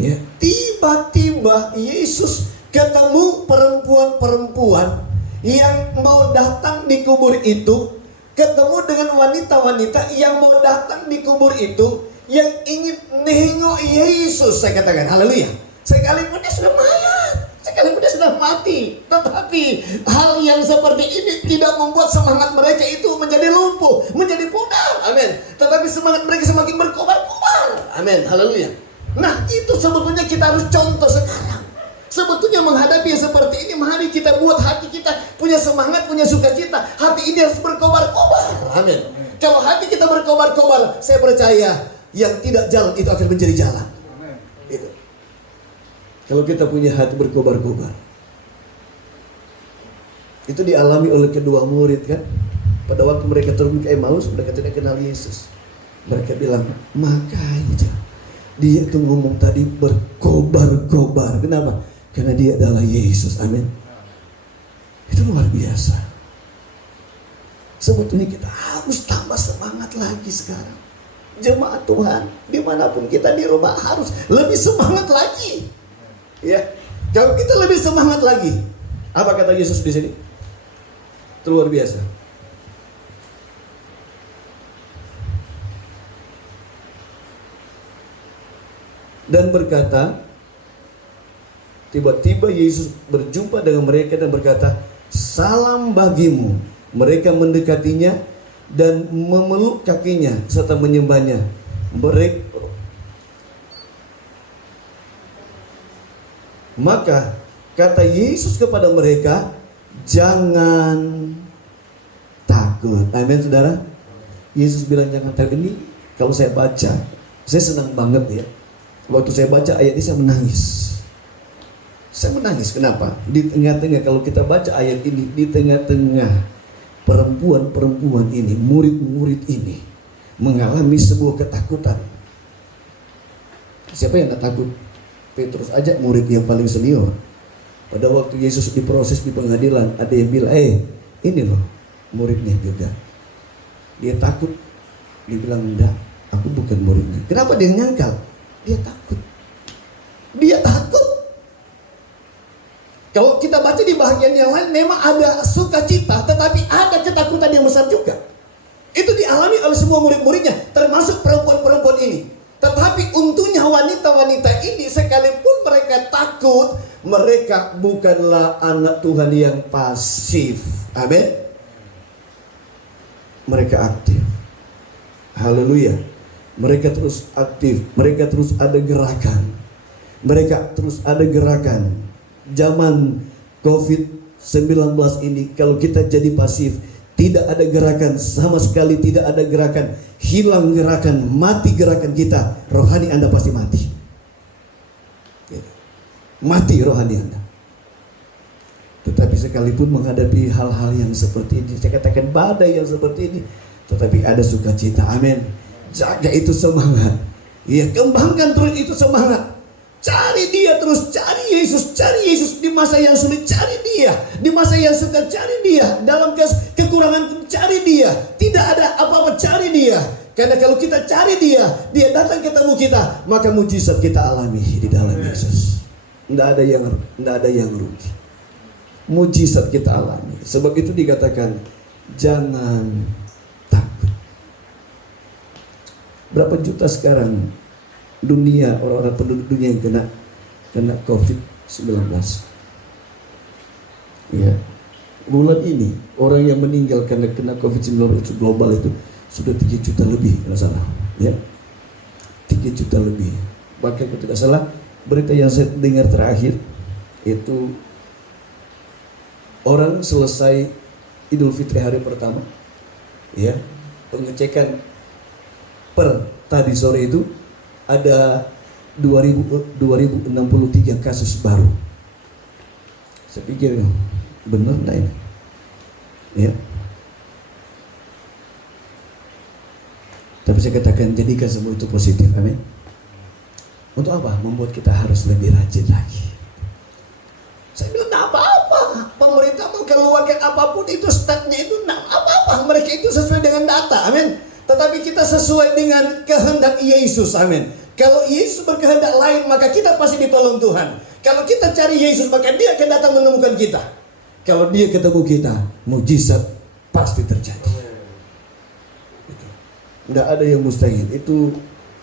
ya, tiba-tiba Yesus ketemu perempuan-perempuan yang mau datang di kubur itu, ketemu dengan wanita-wanita yang mau datang di kubur itu, yang ingin nengok Yesus. Saya katakan haleluya. Sekalipun dia sudah mayat, sekalipun dia sudah mati, tetapi hal yang seperti ini tidak membuat semangat mereka itu menjadi lumpuh, menjadi pudar. Amin. Tetapi semangat mereka semakin berkobar-kobar. Amin. Haleluya. Nah, itu sebetulnya kita harus contoh sekarang. Sebetulnya menghadapi yang seperti ini, mari kita buat hati kita punya semangat, punya sukacita. Hati ini harus berkobar-kobar. Amin. Kalau hati kita berkobar-kobar, saya percaya yang tidak jalan itu akan menjadi jalan. Itu. Kalau kita punya hati berkobar-kobar, itu dialami oleh kedua murid kan. Pada waktu mereka turun ke Emmaus, mereka tidak kenal Yesus. Mereka bilang, makanya dia itu ngomong tadi berkobar-kobar. Kenapa? Karena dia adalah Yesus. Amin. Itu luar biasa. Sebetulnya kita harus tambah semangat lagi sekarang. Jemaat Tuhan, dimanapun kita di rumah harus lebih semangat lagi. Ya, kalau kita lebih semangat lagi, apa kata Yesus di sini? Itu luar biasa. Dan berkata, tiba-tiba Yesus berjumpa dengan mereka dan berkata, salam bagimu. Mereka mendekatinya dan memeluk kakinya serta menyembahnya. Maka kata Yesus kepada mereka, jangan takut. Amin saudara. Yesus bilang jangan takut. Ini kalau saya baca, saya senang banget ya. Waktu saya baca ayat ini saya menangis. Saya menangis, kenapa? Di tengah-tengah, kalau kita baca ayat ini, di tengah-tengah perempuan-perempuan ini, murid-murid ini mengalami sebuah ketakutan. Siapa yang gak takut? Petrus aja, murid yang paling senior. Pada waktu Yesus diproses di pengadilan, ada yang bilang, ini loh muridnya juga. Dia takut. Dia bilang, enggak, aku bukan muridnya. Kenapa dia nyangkal? Dia takut. Dia takut. Kalau kita baca di bagian yang lain, memang ada sukacita, tetapi ada ketakutan yang besar juga. Itu dialami oleh semua murid-muridnya, termasuk perempuan-perempuan ini. Tetapi untungnya wanita-wanita ini, sekalipun mereka takut, mereka bukanlah anak Tuhan yang pasif. Amin. Mereka aktif. Haleluya. Mereka terus aktif. Mereka terus ada gerakan. Zaman COVID ini, kalau kita jadi pasif, tidak ada gerakan, sama sekali tidak ada gerakan, hilang gerakan, mati gerakan kita, rohani Anda pasti mati. Mati rohani Anda. Tetapi sekalipun menghadapi hal-hal yang seperti ini, saya katakan badai yang seperti ini, tetapi ada sukacita. Amin. Jaga itu semangat. Ya, kembangkan terus itu semangat. Cari dia terus, cari Yesus di masa yang sulit, cari dia. Di masa yang sukar, cari dia. Dalam kekurangan, cari dia. Tidak ada apa-apa, cari dia. Karena kalau kita cari dia, dia datang ketemu kita, maka mujizat kita alami di dalam Yesus. Tidak ada yang rugi. Mujizat kita alami. Sebab itu dikatakan jangan takut. Berapa juta sekarang dunia, orang-orang penduduk dunia yang kena COVID-19. Ya. Bulan ini orang yang meninggal karena kena COVID-19 itu global itu sudah 3 juta lebih kalau salah. Ya. 3 juta lebih. Bahkan kalau tidak salah, berita yang saya dengar terakhir itu orang selesai Idul Fitri hari pertama, ya, pengecekan per tadi sore itu ada 2063 kasus baru. Saya pikir benar enggak ini? Ya. Tapi saya katakan jadikan semua itu positif, amin. Untuk apa? Membuat kita harus lebih rajin lagi. Saya bilang tidak apa-apa. Pemerintah mengeluarkan apapun itu statnya itu tidak apa-apa. Mereka itu sesuai dengan data, amin. Tetapi kita sesuai dengan kehendak Yesus, amin. Kalau Yesus berkehendak lain, maka kita pasti ditolong Tuhan. Kalau kita cari Yesus, maka dia akan datang menemukan kita. Kalau dia ketemu kita, mujizat pasti terjadi. Tidak ada yang mustahil. Itu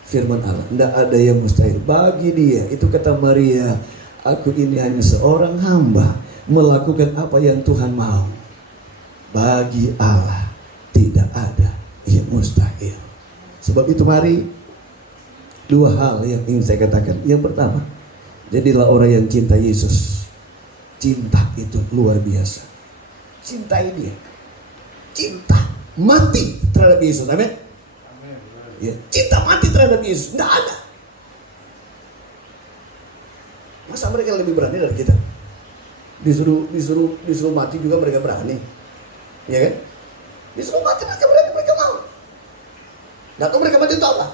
firman Allah. Tidak ada yang mustahil bagi dia. Itu kata Maria, aku ini hanya seorang hamba melakukan apa yang Tuhan mau. Bagi Allah tidak ada yang mustahil. Sebab itu mari, dua hal yang ingin saya katakan. Yang pertama, jadilah orang yang cinta Yesus. Cinta itu luar biasa. Cintai dia. Cinta mati terhadap Yesus. Amin. Ya, cinta mati terhadap Yesus. Tidak ada. Masa mereka lebih berani dari kita? Disuruh mati juga mereka berani. Ya kan? Disuruh mati mereka mau. Nah, kalau mereka mati itu apa?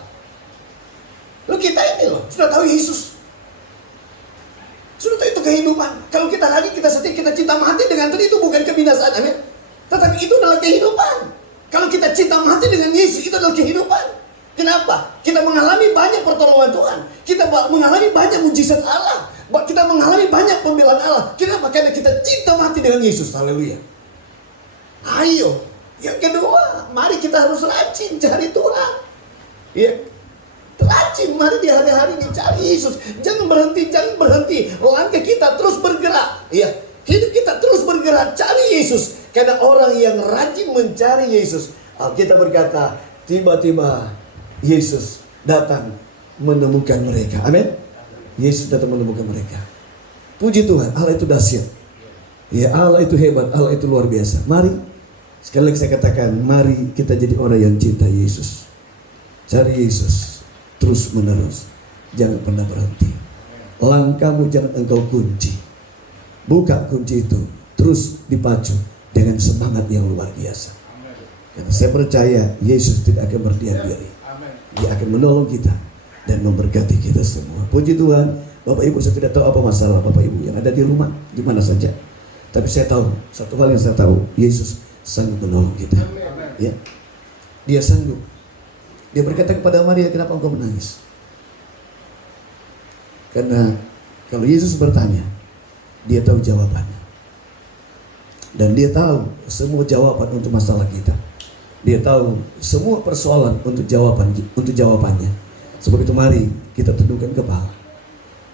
Lo kita ini loh, sudah tahu Yesus. Sudah tahu itu kehidupan. Kalau kita hari kita setia, kita cinta mati dengan itu bukan kebinasaan, amin. Tetapi itu adalah kehidupan. Kalau kita cinta mati dengan Yesus, itu adalah kehidupan. Kenapa? Kita mengalami banyak pertolongan Tuhan. Kita mengalami banyak mujizat Allah. Kita mengalami banyak pembelaan Allah. Kenapa? Karena kita cinta mati dengan Yesus. Haleluya. Ayo. Yang kedua, mari kita harus rajin cari Tuhan. Ya. Rajin, mari di hari-hari dicari Yesus. Jangan berhenti. Langkah kita terus bergerak. Ya. Hidup kita terus bergerak. Cari Yesus. Karena orang yang rajin mencari Yesus, Alkitab berkata, tiba-tiba Yesus datang menemukan mereka. Amin. Yesus datang menemukan mereka. Puji Tuhan, Allah itu dahsyat. Ya, Allah itu hebat, Allah itu luar biasa. Mari, sekali lagi saya katakan, mari kita jadi orang yang cinta Yesus. Cari Yesus terus menerus. Jangan pernah berhenti. Langkahmu jangan engkau kunci. Buka kunci itu, terus dipacu dengan semangat yang luar biasa. Karena saya percaya Yesus tidak akan berdiam diri. Dia akan menolong kita dan memberkati kita semua. Puji Tuhan. Bapak Ibu, saya tidak tahu apa masalah Bapak Ibu yang ada di rumah, di mana saja. Tapi saya tahu, satu hal yang saya tahu, Yesus sanggup menolong kita. Ya. Dia sanggup. Dia berkata kepada Maria, kenapa engkau menangis? Karena kalau Yesus bertanya, dia tahu jawabannya. Dan dia tahu semua jawaban untuk masalah kita. Dia tahu semua persoalan untuk jawabannya. Sebab itu mari kita tundukkan kepala.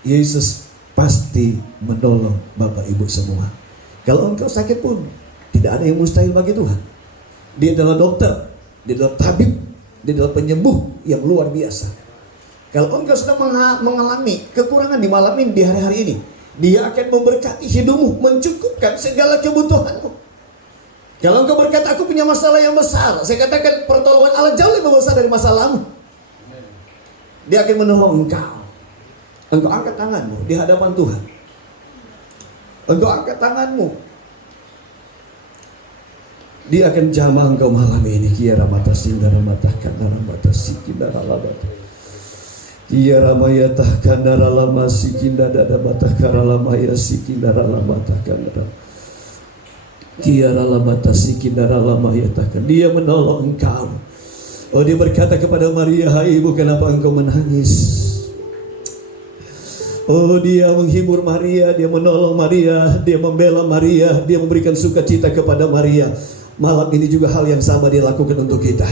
Yesus pasti menolong Bapak Ibu semua. Kalau engkau sakit pun tidak ada yang mustahil bagi Tuhan. Dia adalah dokter, dia adalah tabib, dia adalah penyembuh yang luar biasa. Kalau engkau sedang mengalami kekurangan di malam ini, di hari-hari ini, Dia akan memberkati hidupmu, mencukupkan segala kebutuhanmu. Kalau engkau berkata, aku punya masalah yang besar, saya katakan pertolongan Allah jauh lebih besar dari masalahmu. Dia akan menolong engkau. Engkau angkat tanganmu di hadapan Tuhan. Engkau angkat tanganmu. Dia akan jamah engkau malam ini. Kiara mata sindara mata kandara mata sikindara labata. Kiara maya tah kandara lama sikindara dada mata karala maya sikindara lama tah kandara. Kiara lama tah sikindara lama ya tah. Dia menolong engkau. Oh, dia berkata kepada Maria, hai ibu, kenapa engkau menangis? Oh, dia menghibur Maria, dia menolong Maria, dia membela Maria, dia memberikan sukacita kepada Maria. Malam ini juga hal yang sama dia lakukan untuk kita.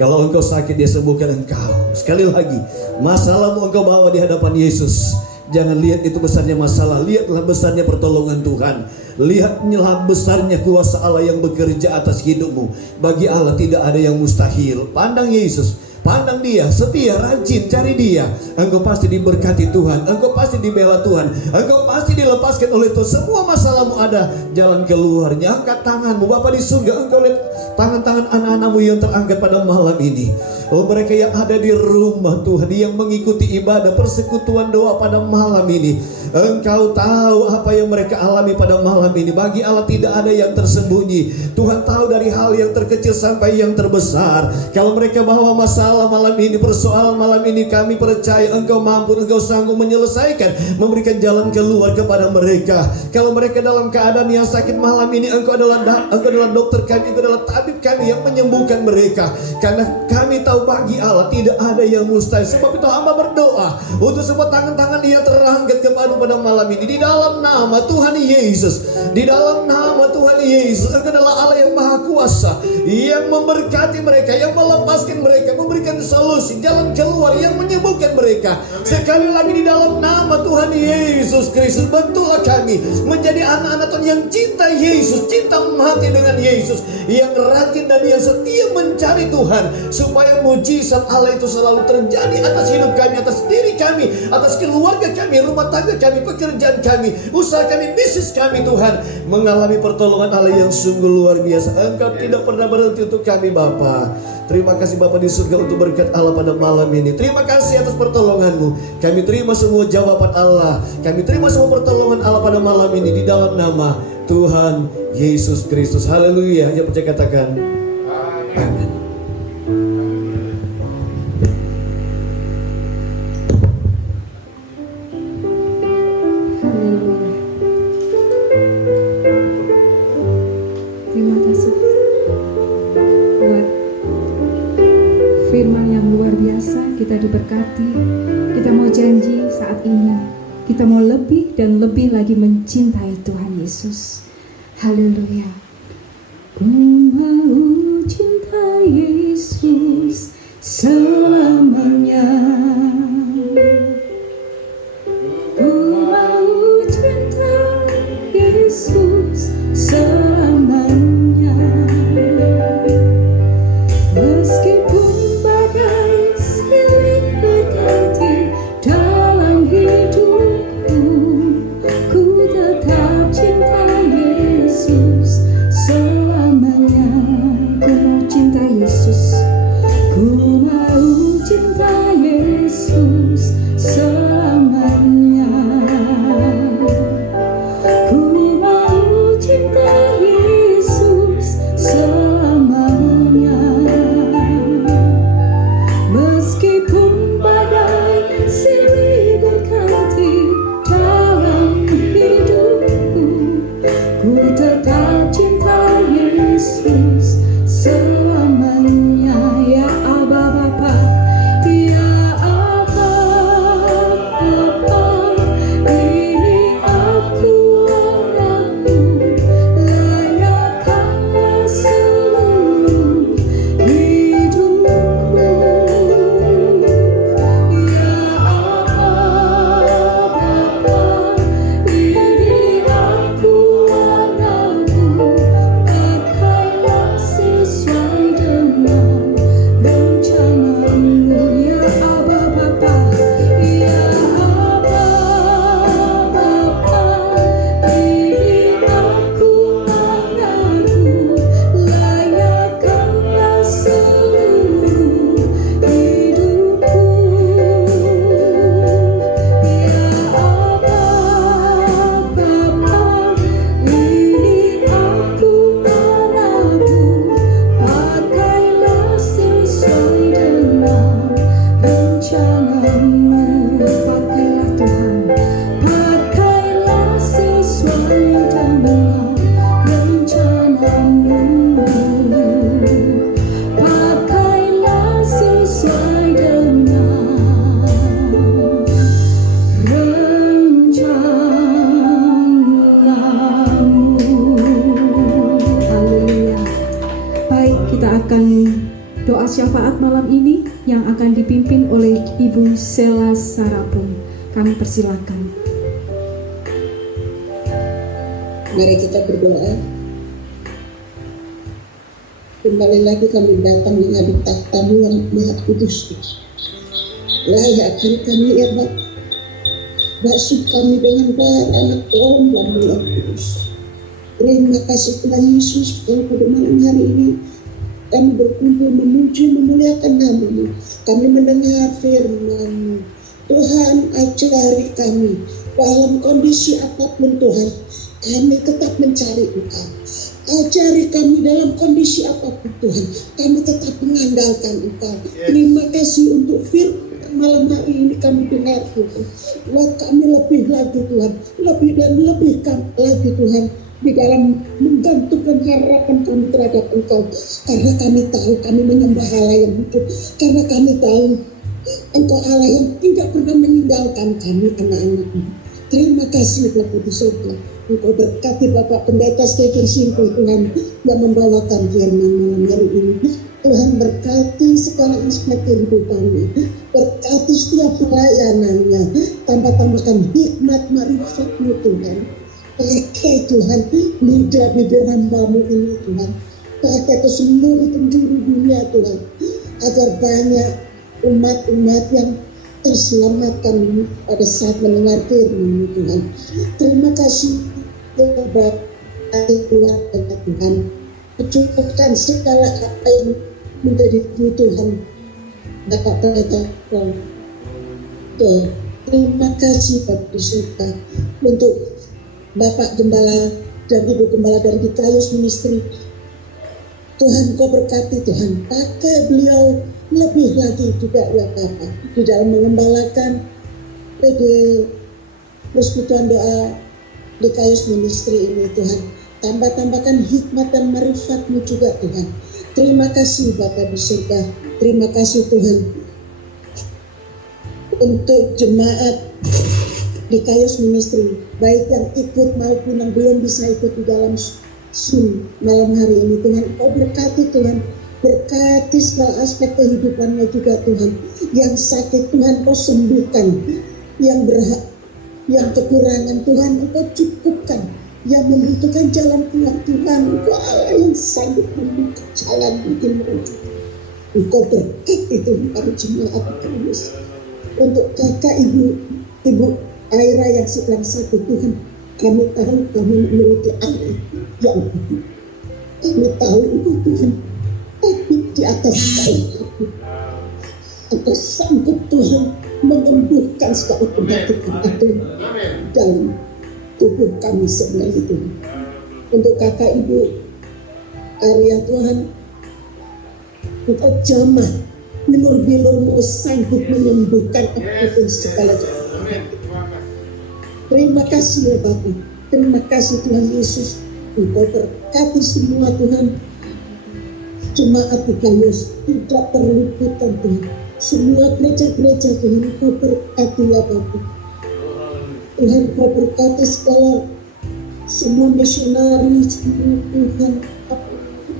Kalau engkau sakit, dia sembuhkan engkau. Sekali lagi, masalahmu engkau bawa di hadapan Yesus. Jangan lihat itu besarnya masalah, lihatlah besarnya pertolongan Tuhan. Lihatlah besarnya kuasa Allah yang bekerja atas hidupmu. Bagi Allah tidak ada yang mustahil. Pandang Yesus, pandang dia, setia, rajin, cari dia. Engkau pasti diberkati Tuhan, engkau pasti dibela Tuhan, engkau pasti dilepaskan oleh Tuhan. Semua masalahmu ada jalan keluarnya. Angkat tanganmu, Bapa di surga, engkau lihat tangan-tangan anak-anakmu yang terangkat pada malam ini. Oh, mereka yang ada di rumah Tuhan, yang mengikuti ibadah persekutuan doa pada malam ini. Engkau tahu apa yang mereka alami pada malam ini. Bagi Allah tidak ada yang tersembunyi. Tuhan tahu dari hal yang terkecil sampai yang terbesar. Kalau mereka bawa masalah malam ini, persoalan malam ini, kami percaya engkau mampu, engkau sanggup menyelesaikan, memberikan jalan keluar kepada mereka. Kalau mereka dalam keadaan yang sakit malam ini, engkau adalah dokter kami, engkau adalah tabib kami yang menyembuhkan mereka. Karena kami tahu bagi Allah tidak ada yang mustahil. Sebab itu hamba berdoa untuk semua tangan-tangan yang terangkat kepada pada malam ini, di dalam nama Tuhan Yesus, di dalam nama Tuhan Yesus. Engkau adalah Allah yang maha kuasa, yang memberkati mereka, yang melepaskan mereka, memberikan solusi, jalan keluar, yang menyembuhkan mereka. Sekali lagi di dalam nama Tuhan Yesus Kristus, bantulah kami menjadi anak-anak Tuhan yang cinta Yesus, cinta mati dengan Yesus, yang rajin dan yang setia mencari Tuhan, supaya mujizat Allah itu selalu terjadi atas hidup kami, atas diri kami, atas keluarga kami, rumah tangga kami, pekerjaan kami, usaha kami, bisnis kami. Tuhan mengalami pertolongan Allah yang sungguh luar biasa. Engkau tidak pernah berhenti untuk kami, Bapa. Terima kasih Bapa di surga untuk berkat Allah pada malam ini. Terima kasih atas pertolongan-Mu. Kami terima semua jawaban Allah, kami terima semua pertolongan Allah pada malam ini, di dalam nama Tuhan Yesus Kristus. Haleluya. Yang percaya katakan amin. Terima kasih buat firman yang luar biasa. Kita diberkati. Kita mau janji saat ini, kita mau lebih dan lebih lagi mencintai Tuhan Yesus. Haleluya. Ku mau cinta Yesus selamanya. Ku mau cinta Yesus selamanya. Meskipun bagai silih berganti dalam hidupku, ku tetap cinta Yesus selamanya. akan doa syafaat malam ini yang akan dipimpin oleh Ibu Sela Sarapung. Kami persilakan. Mari kita berdoa. Kembali lagi kami datang menghadap takhta-Mu yang Maha Kudus. Layakkan kami ya Bapa. Basuh kami dengan darah anak domba-Mu yang kudus. Terima kasih Tuhan Yesus, kalau pada malam hari ini kami berkumpul memuji memuliakan nama-Mu. Kami mendengar firman-Mu. Tuhan, ajari kami dalam kondisi apapun Tuhan, kami tetap mencari Engkau. Ajari kami dalam kondisi apapun Tuhan, kami tetap mengandalkan Engkau. Terima kasih untuk firman malam hari ini kami dengar Tuhan. Buat kami lebih lagi Tuhan, lebih dan lebih lagi Tuhan, di dalam menggantungkan harapan kami terhadap Engkau. Karena kami tahu kami menyembah Allah yang hidup. Karena kami tahu Engkau Allah yang tidak pernah meninggalkan kami anak-anak-Mu. Terima kasih Bapak di surga. Engkau berkati Bapak Pendeta Stephen Simple Tuhan yang membawakan firman malam hari ini. Tuhan berkati segala aspek kehidupannya, berkati setiap pelayanannya, tambah-tambahkan hikmat marifat-Mu Tuhan. Pakai Tuhan lidah-lidah hamba-Mu ini Tuhan, pakai ke seluruh penjuru dunia Tuhan, agar banyak umat-umat yang terselamatkan pada saat mendengar firman Tuhan. Terima kasih kepada keluarga Tuhan, mencukupkan segala apa yang menjadi kebutuhan Bapak Pendeta. Terima kasih Bapak di surga untuk Bapak Gembala dan Ibu Gembala dari Dikayus Ministry. Tuhan Kau berkati Tuhan, pakai beliau lebih lagi juga ya Bapak di dalam mengembalakan PD Persekutuan Doa Dikayus Ministry ini Tuhan. Tambahkan hikmat dan marifat-Mu juga Tuhan. Terima kasih Bapak di surga. Terima kasih Tuhan untuk jemaat Dikayus Ministry, baik yang ikut maupun yang belum bisa ikut di dalam Zoom malam hari ini Tuhan. Kau berkati Tuhan, berkati segala aspek kehidupannya juga Tuhan. Yang sakit Tuhan Kau sembuhkan, yang kekurangan Tuhan Engkau cukupkan, yang membutuhkan jalan keluar Tuhan Engkau Allah yang sanggup membuka jalan bagi mereka. Engkau berkati Tuhan para jemaat Kristus. Untuk kakak ibu Aira yang sedang sakit Tuhan, kami tahu kami memiliki Allah yang kami tahu Engkau Tuhan, tapi di atas segala Engkau sanggup Tuhan menyembuhkan segala penyakit yang ada dalam tubuh kami sebenarnya Tuhan. Untuk kakak ibu Arya Tuhan, Engkau jamah bilur-bilur-Mu sanggup menyembuhkan apapun segala penyakit. Terima kasih ya Bapak, terima kasih Tuhan Yesus. Engkau berkati semua Tuhan, jemaat Dikayus tidak terluputkan Tuhan. Semua gereja-gereja Tuhan Engkau berkati ya Bapak. Tuhan Kau berkati semua misionaris Tuhan,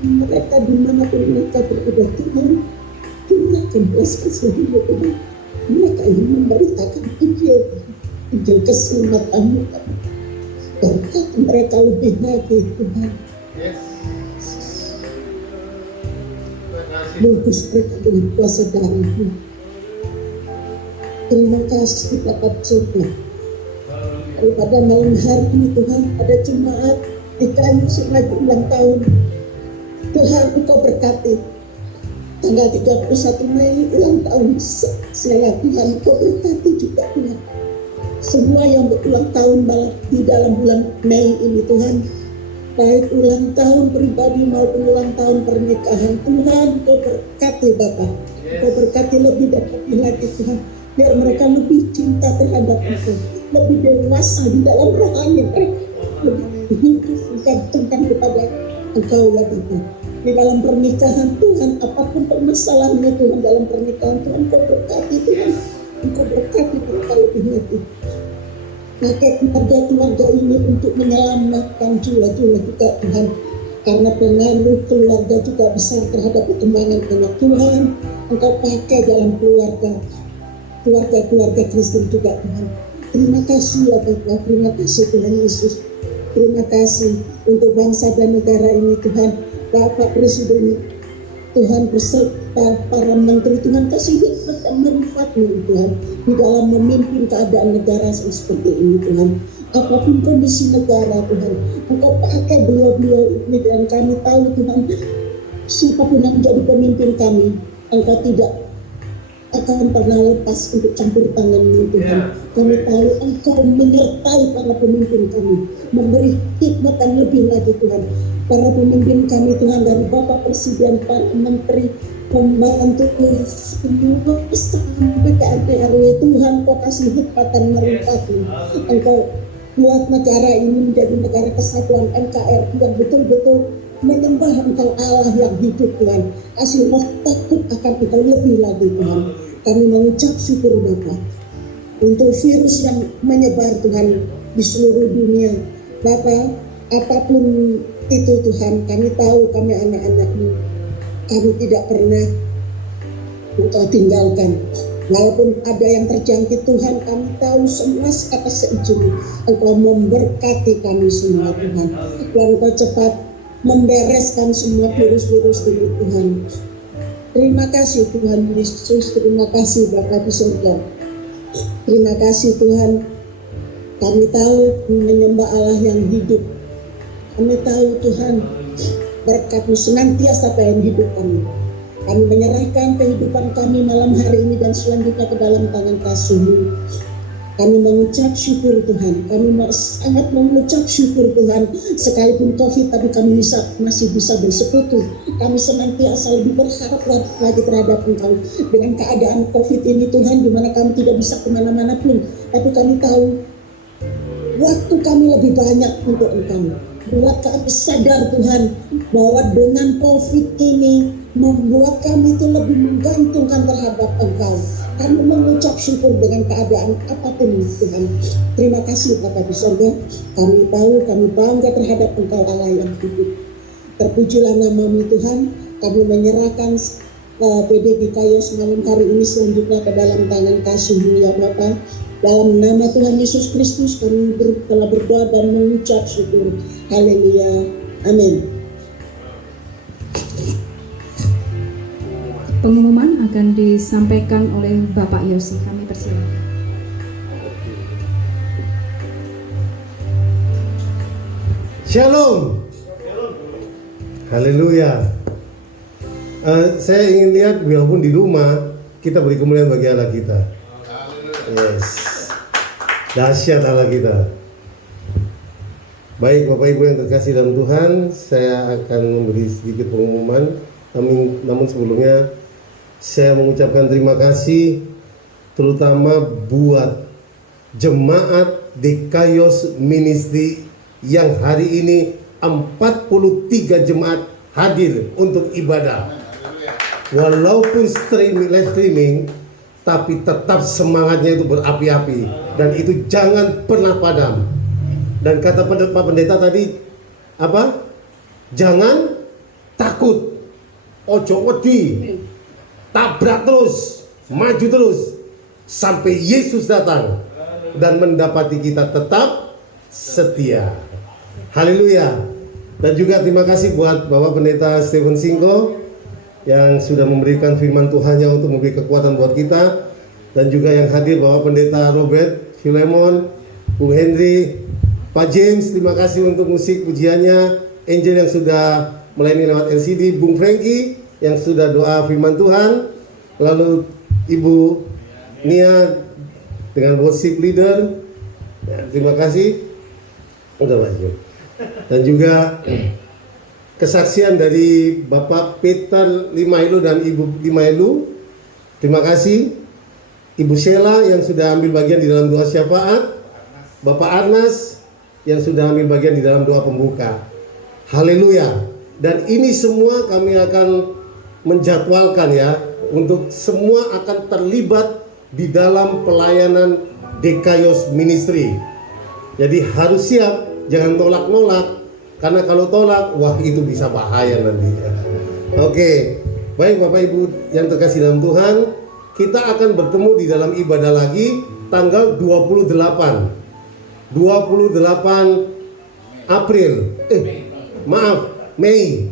mereka dimanapun mereka berada Tuhan, Tuhan belas kasihan Tuhan. Mereka ingin memberitakan Injil keselamatan-Mu. Berkati mereka lebih lagi Tuhan. Bungkus mereka dengan kuasa darah-Mu. Terima kasih Bapak surga. Pada malam hari ini Tuhan, ada jemaat Dikayus lagi ulang tahun. Tuhan Engkau berkati. Tanggal 31 Mei ulang tahun Sela Tuhan, Engkau berkati juga Tuhan. Semua yang berulang tahun di dalam bulan Mei ini Tuhan, baik ulang tahun pribadi maupun ulang tahun pernikahan, Tuhan Engkau berkati Bapak. Engkau berkati lebih dan lebih lagi Tuhan, biar mereka lebih cinta terhadap Engkau, lebih dewasa di dalam rohani mereka, lebih hidup menggantungkan kepada Engkau ya Bapak. Di dalam pernikahan Tuhan, apapun permasalahannya Tuhan dalam pernikahan Tuhan, Engkau berkati Tuhan, Engkau berkati mereka lebih lagi. Pakai keluarga-keluarga ini untuk menyelamatkan jiwa-jiwa kita Tuhan. karena pengaruh keluarga juga besar terhadap perkembangan anak Tuhan. Engkau pakai dalam keluarga Kristen juga Tuhan. Terima kasih ya Bapa, terima kasih Tuhan Yesus. Terima kasih untuk bangsa dan negara ini Tuhan. Bapak Presiden Tuhan beserta para menteri Tuhan, kasih hikmat dan manfaat-Mu Tuhan di dalam memimpin keadaan negara seperti ini Tuhan. Apapun kondisi negara Tuhan, Engkau pakai beliau-beliau ini, dan kami tahu Tuhan, siapapun yang menjadi pemimpin kami, Engkau tidak akan pernah lepas untuk campur tangan-Mu Tuhan. Kami tahu Engkau menyertai para pemimpin kami, memberi hikmat dan lebih lagi Tuhan. Para pemimpin kami Tuhan, dari Bapak Presiden, para menteri, pembantu, semua sampai ke RT RW Tuhan, Kau kasih hikmat dan merempati. Engkau buat negara ini menjadi negara kesatuan NKRI yang betul-betul menyembah Engkau Allah yang hidup Tuhan. Kasih roh takut akan Engkau lebih lagi Tuhan. Kami mengucap syukur Bapa untuk virus yang menyebar Tuhan di seluruh dunia. Bapa, apapun itu Tuhan, kami tahu kami anak-anak-Mu, kami tidak pernah Engkau tinggalkan. Walaupun ada yang terjangkit Tuhan, kami tahu semua kata seizin Engkau memberkati kami semua Tuhan. Dan Engkau cepat membereskan semua virus-virus ini Tuhan. Terima kasih Tuhan Yesus, terima kasih Bapa di surga. Terima kasih Tuhan, kami tahu menyembah Allah yang hidup. Kami tahu Tuhan, berkat-Mu senantiasa dalam hidup kami. Kami menyerahkan kehidupan kami malam hari ini dan selanjutnya ke dalam tangan kasih-Mu. Kami mengucap syukur Tuhan, kami sangat mengucap syukur Tuhan, sekalipun COVID tapi kami masih bisa bersekutu. Kami senantiasa lebih berharap lagi terhadap Engkau. Dengan keadaan COVID ini Tuhan, di mana kami tidak bisa kemana-mana pun, tapi kami tahu waktu kami lebih banyak untuk Engkau. Buat kami sadar Tuhan, bahwa dengan COVID ini membuat kami itu lebih menggantungkan terhadap Engkau. Kami mengucap syukur dengan keadaan apapun Tuhan. Terima kasih Bapa di surga. Kami tahu, kami bangga terhadap Engkau Allah yang hidup. Terpujilah nama-Mu Tuhan. Kami menyerahkan PDG Kayos malam hari ini selanjutnya ke dalam tangan kasih-Mu ya Bapa. Dalam nama Tuhan Yesus Kristus kami telah berdoa dan mengucap syukur. Haleluya. Amin. Pengumuman akan disampaikan oleh Bapak Yosi. Kami persilakan. Shalom. Haleluya. Saya ingin lihat walaupun di rumah kita beri kemuliaan bagi Allah kita. Yes. Dahsyat Allah kita. Baik Bapak Ibu yang terkasih dalam Tuhan, saya akan memberi sedikit pengumuman. Namun sebelumnya saya mengucapkan terima kasih terutama buat jemaat Dekayos Ministry yang hari ini 43 jemaat hadir untuk ibadah. Walaupun live streaming, tapi tetap semangatnya itu berapi-api dan itu jangan pernah padam. Dan kata Pak Pendeta tadi apa? Jangan takut, ojo wedi, tabrak terus, maju terus sampai Yesus datang dan mendapati kita tetap setia. Haleluya. Dan juga terima kasih buat Bapak Pendeta Stephen Singko yang sudah memberikan firman Tuhannya untuk memberi kekuatan buat kita, dan juga yang hadir Bapak Pendeta Robert Filemon, Bung Henry, Pak James, terima kasih untuk musik pujiannya, Angel yang sudah melayani lewat LCD, Bung Frankie yang sudah doa firman Tuhan, lalu Ibu Nia dengan worship leader, ya, terima kasih. Udah maju. Dan juga kesaksian dari Bapak Peter Limailu dan Ibu Limailu, terima kasih. Ibu Sheila yang sudah ambil bagian di dalam doa syafaat, Bapak Arnas yang sudah ambil bagian di dalam doa pembuka. Haleluya. Dan ini semua kami akan menjadwalkan ya, untuk semua akan terlibat di dalam pelayanan Dekayos Ministry. Jadi harus siap, jangan tolak-nolak. Karena kalau tolak, wah itu bisa bahaya nanti. Oke, baik Bapak Ibu yang terkasih dalam Tuhan, kita akan bertemu di dalam ibadah lagi tanggal 28 April. Mei.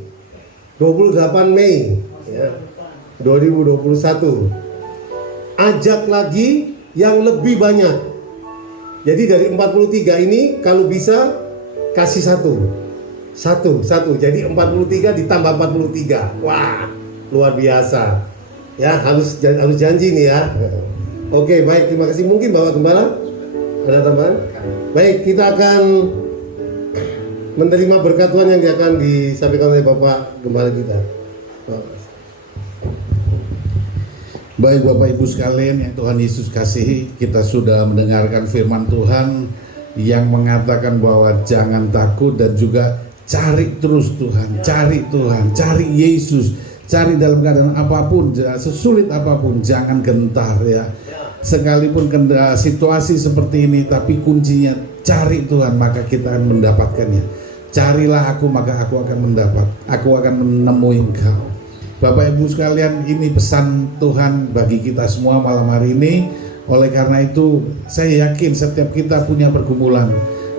28 Mei ya, 2021. Ajak lagi yang lebih banyak. Jadi dari 43 ini kalau bisa kasih satu. Jadi 43 ditambah 43. Wah, luar biasa. Ya, harus janji nih ya. Oke, baik, terima kasih. Mungkin Bapak Gembala ada tambahan? Baik, kita akan menerima berkat Tuhan yang akan disampaikan oleh Bapak Gembala kita. Baik Bapak Ibu sekalian yang Tuhan Yesus kasihi, kita sudah mendengarkan firman Tuhan yang mengatakan bahwa jangan takut dan juga cari terus Tuhan, cari Yesus, cari dalam keadaan apapun, sesulit apapun, jangan gentar ya. Sekalipun situasi seperti ini, tapi kuncinya cari Tuhan, maka kita akan mendapatkannya. Carilah aku, maka aku akan mendapat, aku akan menemui engkau. Bapak Ibu sekalian, ini pesan Tuhan bagi kita semua malam hari ini. Oleh karena itu, saya yakin setiap kita punya pergumulan,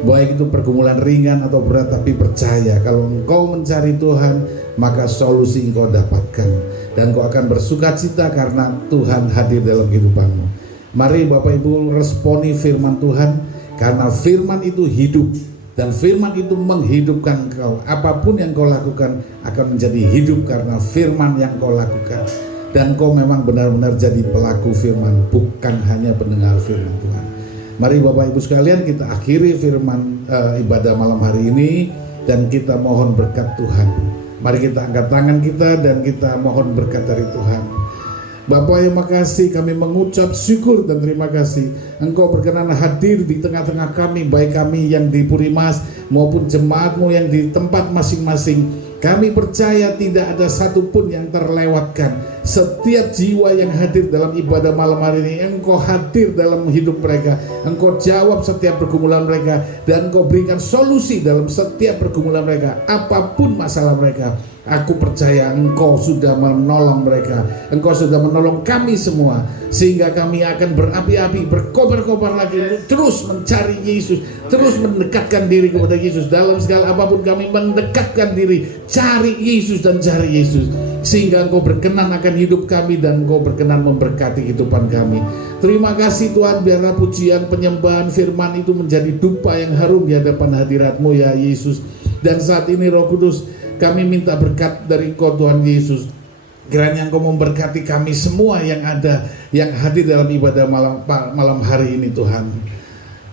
baik itu pergumulan ringan atau berat, tapi percaya kalau engkau mencari Tuhan, maka solusi engkau dapatkan, dan engkau akan bersukacita karena Tuhan hadir dalam kehidupanmu. Mari Bapak Ibu responi firman Tuhan, karena firman itu hidup, dan firman itu menghidupkan engkau. Apapun yang kau lakukan akan menjadi hidup karena firman yang kau lakukan. Dan kau memang benar-benar jadi pelaku firman, bukan hanya pendengar firman Tuhan. Mari Bapak Ibu sekalian, kita akhiri firman ibadah malam hari ini, dan kita mohon berkat Tuhan. Mari kita angkat tangan kita dan kita mohon berkat dari Tuhan. Bapa yang makasih, kami mengucap syukur dan terima kasih Engkau berkenan hadir di tengah-tengah kami, baik kami yang di Purimas maupun jemaatmu yang di tempat masing-masing. Kami percaya tidak ada satupun yang terlewatkan. Setiap jiwa yang hadir dalam ibadah malam hari ini, Engkau hadir dalam hidup mereka. Engkau jawab setiap pergumulan mereka, dan Engkau berikan solusi dalam setiap pergumulan mereka, apapun masalah mereka. Aku percaya Engkau sudah menolong mereka, Engkau sudah menolong kami semua, sehingga kami akan berapi-api, berkobar-kobar lagi, terus mencari Yesus, terus mendekatkan diri kepada Yesus. Dalam segala apapun kami mendekatkan diri, cari Yesus dan cari Yesus, sehingga Engkau berkenan akan hidup kami, dan Engkau berkenan memberkati kehidupan kami. Terima kasih Tuhan, biarlah pujian, penyembahan, firman itu menjadi dupa yang harum di hadapan hadirat-Mu ya Yesus. Dan saat ini Roh Kudus, kami minta berkat dari Engkau Tuhan Yesus. Kiranya Engkau memberkati kami semua yang ada, yang hadir dalam ibadah malam hari ini Tuhan.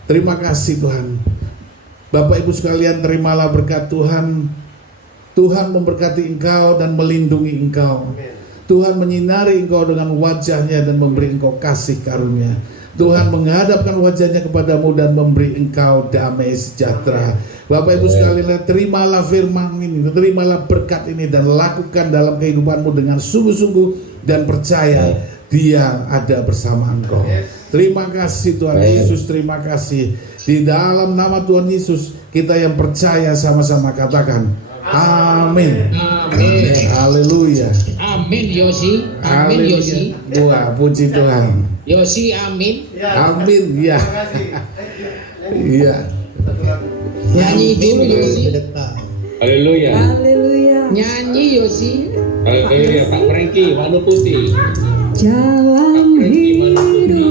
Terima kasih Tuhan. Bapak Ibu sekalian, terimalah berkat Tuhan. Tuhan memberkati engkau dan melindungi engkau. Tuhan menyinari engkau dengan wajahnya dan memberi engkau kasih karunia. Tuhan menghadapkan wajahnya kepadamu dan memberi engkau damai sejahtera. Bapak Ibu sekalian, terimalah firman ini, terimalah berkat ini, dan lakukan dalam kehidupanmu dengan sungguh-sungguh, dan percaya Dia ada bersama engkau. Terima kasih Tuhan Yesus, terima kasih. Di dalam nama Tuhan Yesus, kita yang percaya sama-sama katakan amin. Amin. Haleluya. Amin Yosi. Amin Yosi. Wah, puji Tuhan. Yosi amin. Amin ya. Iya. Nyanyi dulu Yosi. Haleluya. Haleluya. Nyanyi Yosi. Haleluya. Pak Franky, Manu Putih. Jalan hidup